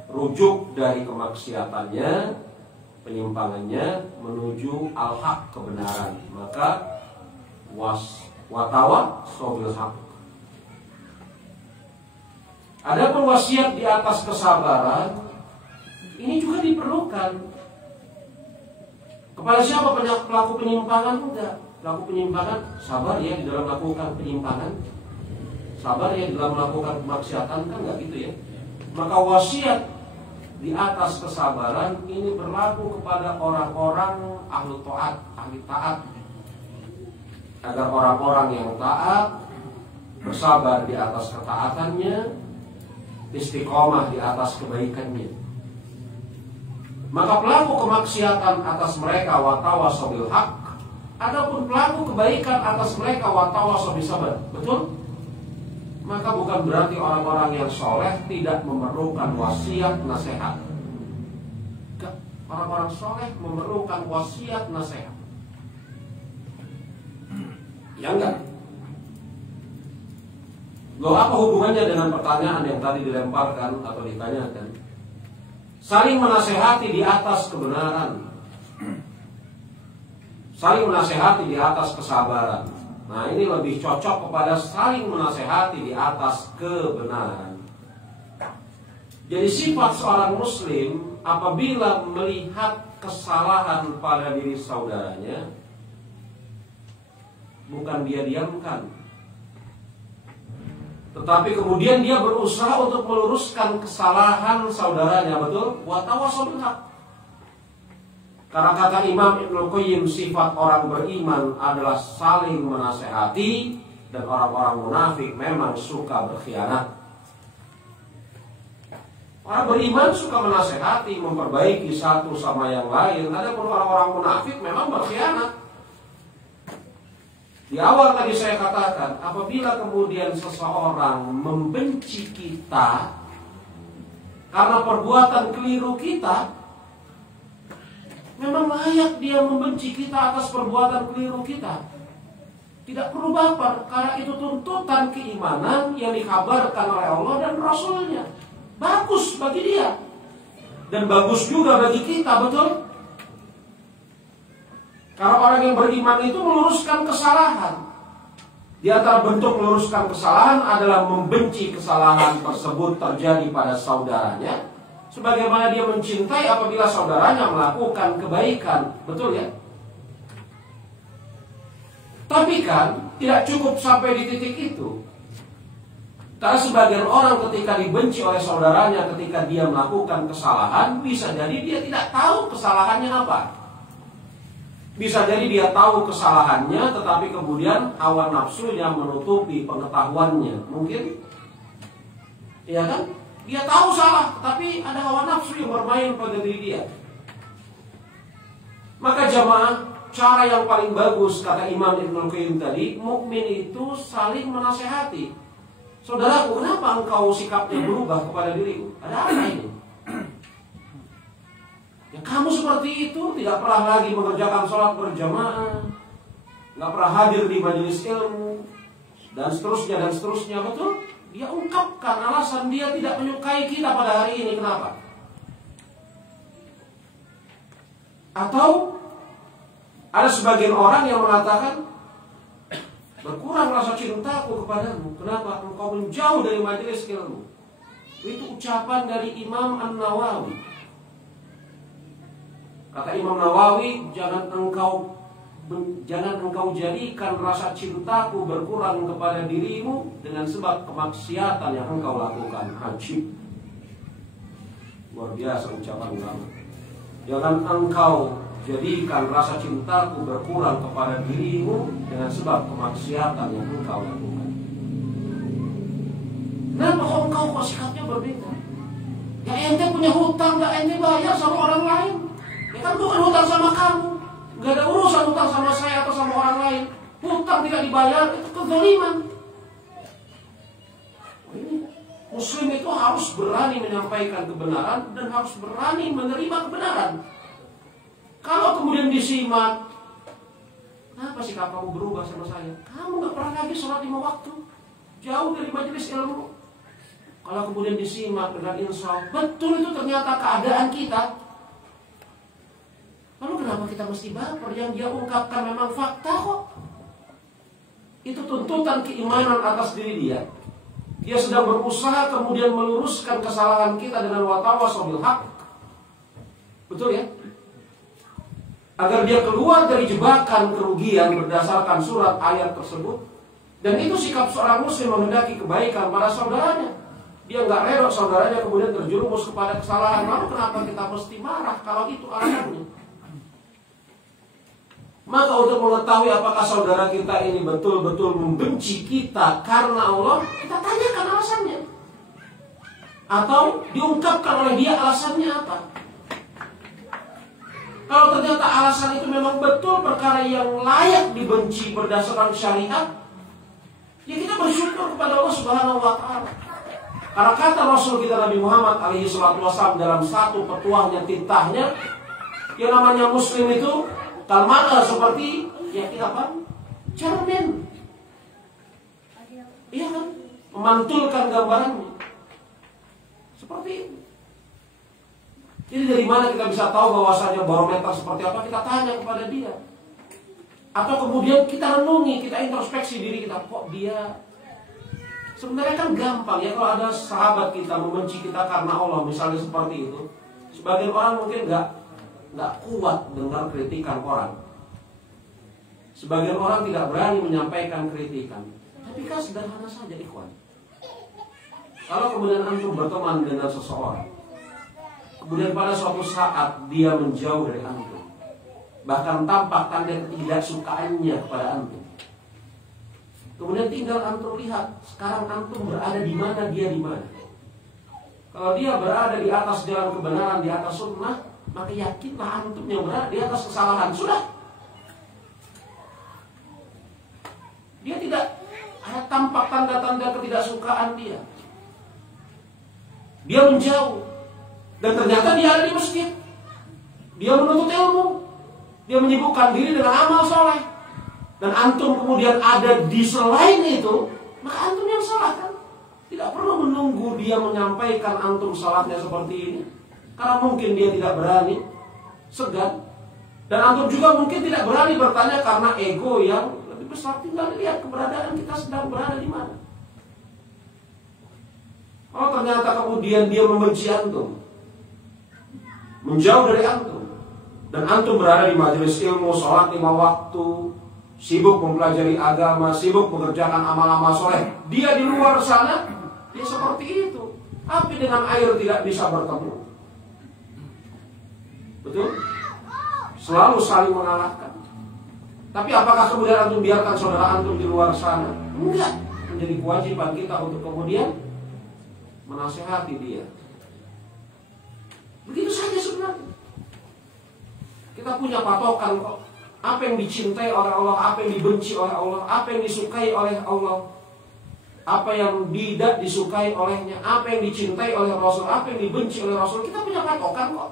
rujuk dari kemaksiatannya, penyimpangannya menuju al-haq, kebenaran. Maka watawa sobil haq. Adapun wasiat di atas kesabaran, ini juga diperlukan. Kepada siapa pelaku penyimpangan? Enggak. Pelaku penyimpangan sabar ya di dalam melakukan penyimpangan, sabar ya di dalam melakukan kemaksiatan, kan enggak gitu ya. Maka wasiat di atas kesabaran ini berlaku kepada orang-orang ahli taat, agar orang-orang yang taat bersabar di atas ketaatannya, istiqomah di atas kebaikannya. Maka pelaku kemaksiatan atas mereka watawasaw bil haq, adapun pelaku kebaikan atas mereka watawasaw bis sabar. Betul? Maka bukan berarti orang-orang yang soleh tidak memerlukan wasiat nasihat. Orang-orang soleh memerlukan wasiat nasihat. Ya enggak? Loh, apa hubungannya dengan pertanyaan yang tadi dilemparkan atau ditanyakan? Saling menasehati di atas kebenaran, saling menasehati di atas kesabaran. Nah, ini lebih cocok kepada saling menasehati di atas kebenaran. Jadi sifat seorang muslim apabila melihat kesalahan pada diri saudaranya, bukan dia diamkan, tetapi kemudian dia berusaha untuk meluruskan kesalahan saudaranya. Betul? Wa tawasaw bil haq. Karena kata Imam Ibnu Qayyim, sifat orang beriman adalah saling menasehati, dan orang-orang munafik memang suka berkhianat. Orang beriman suka menasehati, memperbaiki satu sama yang lain. Adapun orang-orang munafik memang berkhianat. Di awal tadi saya katakan, apabila kemudian seseorang membenci kita karena perbuatan keliru kita, memang layak dia membenci kita atas perbuatan keliru kita. Tidak perlu baper, karena itu tuntutan keimanan yang dikabarkan oleh Allah dan Rasulnya. Bagus bagi dia, dan bagus juga bagi kita, betul? Karena orang yang beriman itu meluruskan kesalahan. Di antara bentuk meluruskan kesalahan adalah membenci kesalahan tersebut terjadi pada saudaranya, sebagaimana dia mencintai apabila saudaranya melakukan kebaikan. Betul ya? Tapi kan tidak cukup sampai di titik itu. Karena sebagian orang ketika dibenci oleh saudaranya ketika dia melakukan kesalahan, bisa jadi dia tidak tahu kesalahannya apa. Bisa jadi dia tahu kesalahannya, tetapi kemudian hawa nafsunya menutupi pengetahuannya. Mungkin, ya kan? Dia tahu salah, tapi ada hawa nafsu yang bermain pada diri dia. Maka jamaah, cara yang paling bagus kata Imam Ibnu Qayyim tadi, mukmin itu saling menasehati. Saudaraku, kenapa engkau sikapnya berubah kepada diriku? Ada apa ini? Ya, kamu seperti itu, tidak pernah lagi mengerjakan sholat berjamaah, nggak pernah hadir di majelis ilmu, dan seterusnya, betul? Dia ungkapkan alasan dia tidak menyukai kita pada hari ini, kenapa? Atau ada sebagian orang yang mengatakan, berkurang rasa cintaku kepadamu. Kenapa? Engkau menjauh dari majelis ilmu. Itu ucapan dari Imam An-Nawawi. Kata Imam Nawawi, jangan engkau jadikan rasa cintaku berkurang kepada dirimu dengan sebab kemaksiatan yang engkau lakukan. Ajib. Luar biasa ucapan ulama. Jangan engkau jadikan rasa cintaku berkurang kepada dirimu dengan sebab kemaksiatan yang engkau lakukan. Kenapa engkau kok sikapnya berbeda? Ya ente punya hutang, gak ente bayar sama orang lain. Ya kan bukan hutang sama kamu. Gak ada urusan hutang sama saya atau sama orang lain. Hutang tidak dibayar, itu kezaliman. Muslim itu harus berani menyampaikan kebenaran dan harus berani menerima kebenaran. Kalau kemudian disimak, kenapa sikap kamu berubah sama saya? Kamu gak pernah lagi sholat 5 waktu, jauh dari majelis ilmu. Kalau kemudian disimak dengan insaf, betul itu ternyata keadaan kita. Lalu kenapa kita mesti baper? Yang dia ungkapkan memang fakta kok. Itu tuntutan keimanan atas diri dia. Dia sedang berusaha kemudian meluruskan kesalahan kita dengan watawasau bil haq. Betul ya? Agar dia keluar dari jebakan kerugian berdasarkan surat ayat tersebut. Dan itu sikap seorang muslim menghendaki kebaikan pada saudaranya. Dia nggak rela saudaranya kemudian terjerumus kepada kesalahan. Lalu kenapa kita mesti marah kalau itu alasannya? Maka untuk mengetahui apakah saudara kita ini betul-betul membenci kita karena Allah, kita tanyakan alasannya. Atau diungkapkan oleh dia alasannya apa. Kalau ternyata alasan itu memang betul perkara yang layak dibenci berdasarkan syariat, ya kita bersyukur kepada Allah Subhanahu wa Ta'ala. Karena kata Rasul kita Nabi Muhammad alaihi salatu wasallam dalam satu petuahnya titahnya, yang namanya muslim itu kalmana seperti ya apa? Cermin. Iya kan? Memantulkan gambarannya. Seperti itu. Jadi dari mana kita bisa tahu bahwasanya barometer seperti apa? Kita tanya kepada dia. Atau kemudian kita renungi, kita introspeksi diri kita. Kok dia? Sebenarnya kan gampang ya kalau ada sahabat kita membenci kita karena Allah, misalnya seperti itu. Sebagian orang mungkin nggak kuat dengar kritikan orang. Sebagian orang tidak berani menyampaikan kritikan. Tapi kan sederhana saja ikhwan. Kalau kemudian antum berteman dengan seseorang, kemudian pada suatu saat dia menjauh dari antum, bahkan tampak tanda ketidaksukaannya kepada antum. Kemudian tinggal antum lihat sekarang antum berada di mana, dia di mana. Kalau dia berada di atas jalan kebenaran, di atas sunnah, maka yakinlah antum yang berada di atas kesalahan. Sudah. Dia tidak ada tampak tanda-tanda ketidaksukaan dia. Dia menjauh. Dan ternyata dia ada di masjid. Dia menuntut ilmu. Dia menyibukkan diri dengan amal soleh. Dan antum kemudian ada di selain itu, maka antum yang salah kan. Tidak perlu menunggu dia menyampaikan antum salahnya seperti ini. Karena mungkin dia tidak berani, segan. Dan antum juga mungkin tidak berani bertanya karena ego yang lebih besar. Tinggal lihat keberadaan kita sedang berada di mana. Kalau ternyata kemudian dia membenci antum, menjauh dari antum, dan antum berada di majelis ilmu, sholat 5 waktu, sibuk mempelajari agama, sibuk mengerjakan amal-amal soleh, dia di luar sana, dia seperti itu. Api dengan air tidak bisa bertemu. Betul? Selalu saling mengalahkan. Tapi apakah kemudian antum biarkan saudara antum di luar sana? Enggak. Menjadi kewajiban kita untuk kemudian menasihati dia. Begitu saja sebenarnya. Kita punya patokan kok. Apa yang dicintai oleh Allah, apa yang dibenci oleh Allah, apa yang disukai oleh Allah, apa yang tidak disukai olehnya, apa yang dicintai oleh Rasul, apa yang dibenci oleh Rasul. Kita punya patokan kok.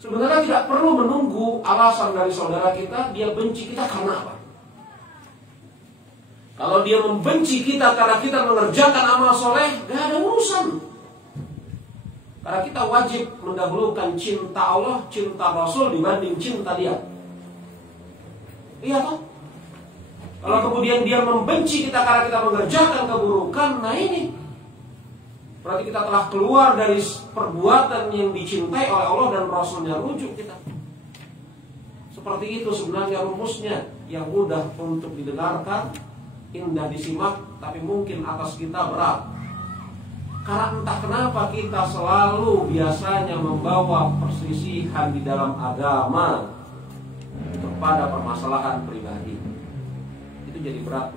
Sebenarnya tidak perlu menunggu alasan dari saudara kita, dia benci kita karena apa. Kalau dia membenci kita karena kita mengerjakan amal soleh, gak ada urusan. Karena kita wajib mendahulukan cinta Allah, cinta Rasul dibanding cinta dia. Iya toh? Kalau kemudian dia membenci kita karena kita mengerjakan keburukan, nah ini berarti kita telah keluar dari perbuatan yang dicintai oleh Allah dan Rasulnya, rujuk kita. Seperti itu sebenarnya rumusnya, yang mudah untuk didengarkan, indah disimak, tapi mungkin atas kita berat. Karena entah kenapa kita selalu biasanya membawa perselisihan di dalam agama kepada permasalahan pribadi. Itu jadi berat.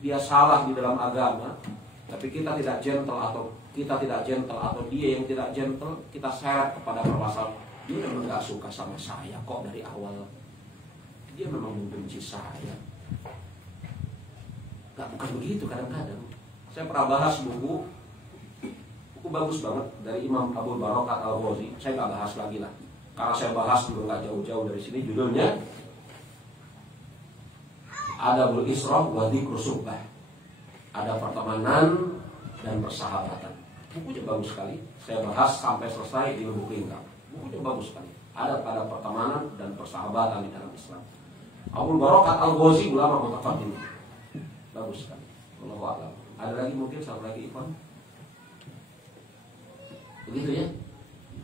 Dia salah di dalam agama, tapi kita tidak gentle atau dia yang tidak gentle, kita seret kepada permasalahan. Dia memang gak suka sama saya kok dari awal. Dia memang membenci saya. Bukan begitu kadang-kadang. Saya pernah bahas buku bagus banget dari Imam Abu Barokat Al-Ghazi. Saya gak bahas lagi lah, karena saya bahas juga gak jauh-jauh dari sini. Judulnya Adabul Isra wa Dzikru Suhbah. Ada pertemanan dan persahabatan. Bukunya bagus sekali. Saya bahas sampai selesai di Lubuk Linggau. Bukunya bagus sekali. Ada pertemanan dan persahabatan di dalam Islam. Abu Barokat Al-Ghazi, ulama mutaqaddim. Bagus sekali. Wallahu a'lam. Ada lagi mungkin satu lagi, Ivan? Begitu ya?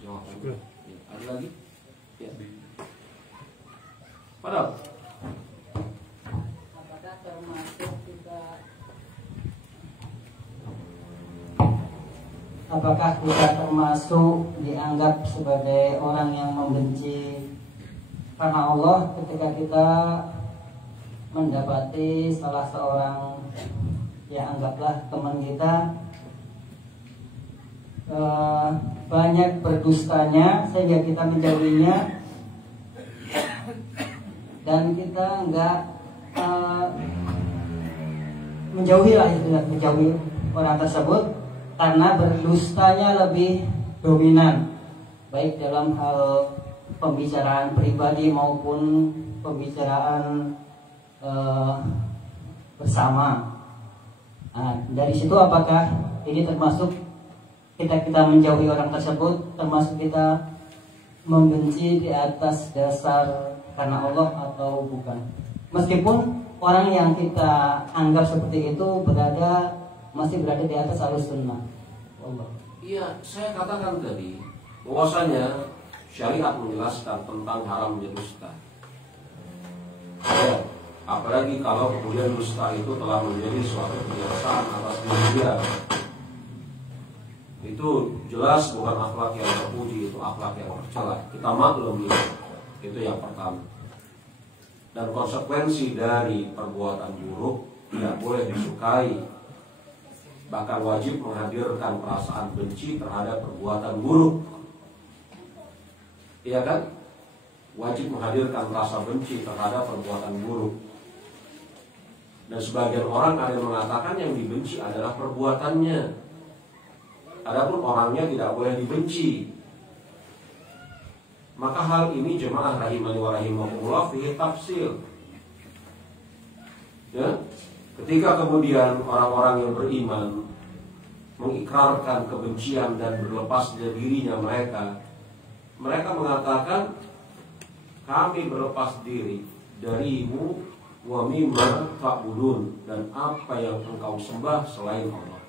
Jawab. Ya. Ada lagi? Ya. Padahal apakah kita termasuk dianggap sebagai orang yang membenci karena Allah ketika kita mendapati salah seorang, ya anggaplah teman kita, banyak berdustanya sehingga kita menjauhinya, dan kita enggak menjauhi orang tersebut karena berdustanya lebih dominan, baik dalam hal pembicaraan pribadi maupun pembicaraan bersama. Nah, dari situ apakah ini termasuk kita menjauhi orang tersebut, termasuk kita membenci di atas dasar karena Allah atau bukan? Meskipun orang yang kita anggap seperti itu masih berada di atas Ahlussunnah. Allah. Iya, saya katakan tadi bahwasanya syariat menjelaskan tentang haramnya dusta. Ya, apalagi kalau kemudian dusta itu telah menjadi suatu kebiasaan atas diri dia. Itu jelas bukan akhlak yang terpuji, itu akhlak yang tercela. Kita maklum itu yang pertama. Dan konsekuensi dari perbuatan buruk tidak boleh disukai, bahkan wajib menghadirkan perasaan benci terhadap perbuatan buruk. Iya kan? Wajib menghadirkan rasa benci terhadap perbuatan buruk. Dan sebagian orang ada yang mengatakan yang dibenci adalah perbuatannya, adapun orangnya tidak boleh dibenci. Maka hal ini jemaah rahimani wa rahimakumullah fihi tafsil. Ya, ketika kemudian orang-orang yang beriman mengikrarkan kebencian dan berlepas dari dirinya mereka mengatakan, kami berlepas diri darimu wa mimma ta'budun, dan apa yang engkau sembah selain Allah.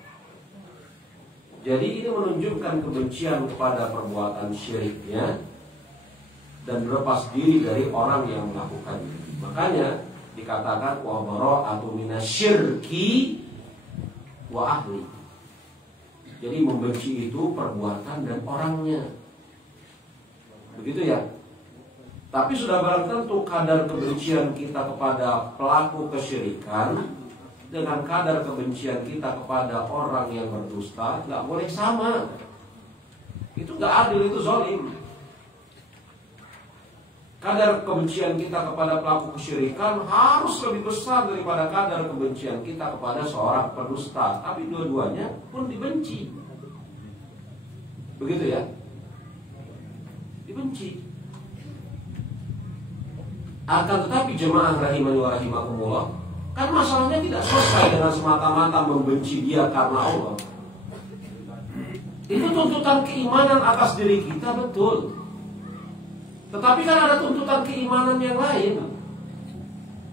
Jadi ini menunjukkan kebencian kepada perbuatan syiriknya dan berlepas diri dari orang yang melakukannya. Makanya dikatakan wa bara'atu minasyirki wa ahli. Jadi membenci itu perbuatan dan orangnya. Begitu ya. Tapi sudah barang tentu kadar kebencian kita kepada pelaku kesyirikan dengan kadar kebencian kita kepada orang yang berdusta nggak boleh sama. Itu nggak adil, itu zalim. Kadar kebencian kita kepada pelaku kesyirikan harus lebih besar daripada kadar kebencian kita kepada seorang pendusta. Tapi dua-duanya pun dibenci. Begitu ya? Dibenci. Akan tetapi jemaah rahimani wa rahimakumullah, kan masalahnya tidak selesai dengan semata-mata membenci dia karena Allah. Itu tuntutan keimanan atas diri kita, betul. Tetapi kan ada tuntutan keimanan yang lain.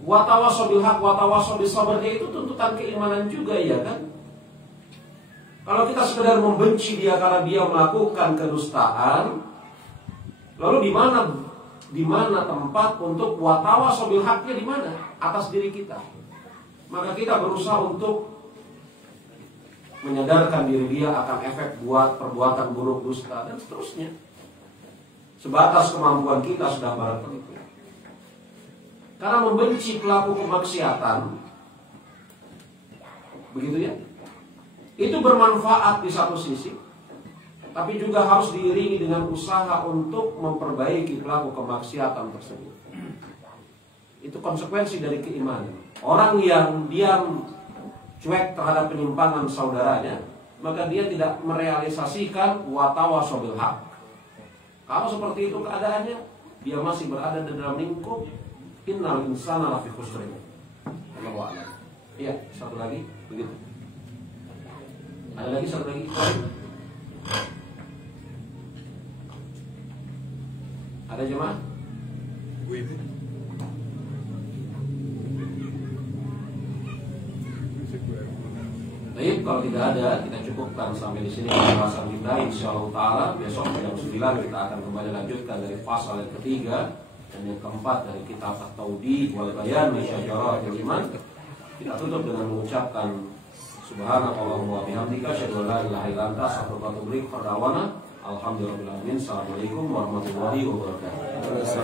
Watawasau bil haq, watawasau bis sabr, itu tuntutan keimanan juga, ya kan? Kalau kita sekedar membenci dia karena dia melakukan kedustaan, lalu di mana tempat untuk watawasau bil haqnya, di mana? Atas diri kita. Maka kita berusaha untuk menyadarkan diri dia akan efek buat perbuatan buruk, dusta, dan seterusnya. Sebatas kemampuan kita sudah barangkali. Karena membenci pelaku kemaksiatan, begitu ya, itu bermanfaat di satu sisi, tapi juga harus diiringi dengan usaha untuk memperbaiki pelaku kemaksiatan tersebut. Itu konsekuensi dari keimanan. Orang yang diam cuek terhadap penyimpangan saudaranya, maka dia tidak merealisasikan watawasau bil haq. Kalau seperti itu keadaannya, dia masih berada di dalam lingkup innal insana lafi khusrin. Allahu a'lam. Iya, satu lagi begitu. Ada lagi satu lagi. Ada jemaah? Baik, kalau tidak ada, kita cukupkan sampai di sini pembahasan kita. Insyaallah taala besok jam 9 kita akan kembali lanjutkan dari pasal yang ketiga dan yang keempat dari kitab At-Tauhid wal Bayan min Syajaratil Iman. Kita tutup dengan mengucapkan subhanakallahumma wa bihamdika asyhadu an la ilaha illa anta astaghfiruka wa atubu ilaik. Alhamdulillahirabbil alamin. Assalamualaikum warahmatullahi wabarakatuh.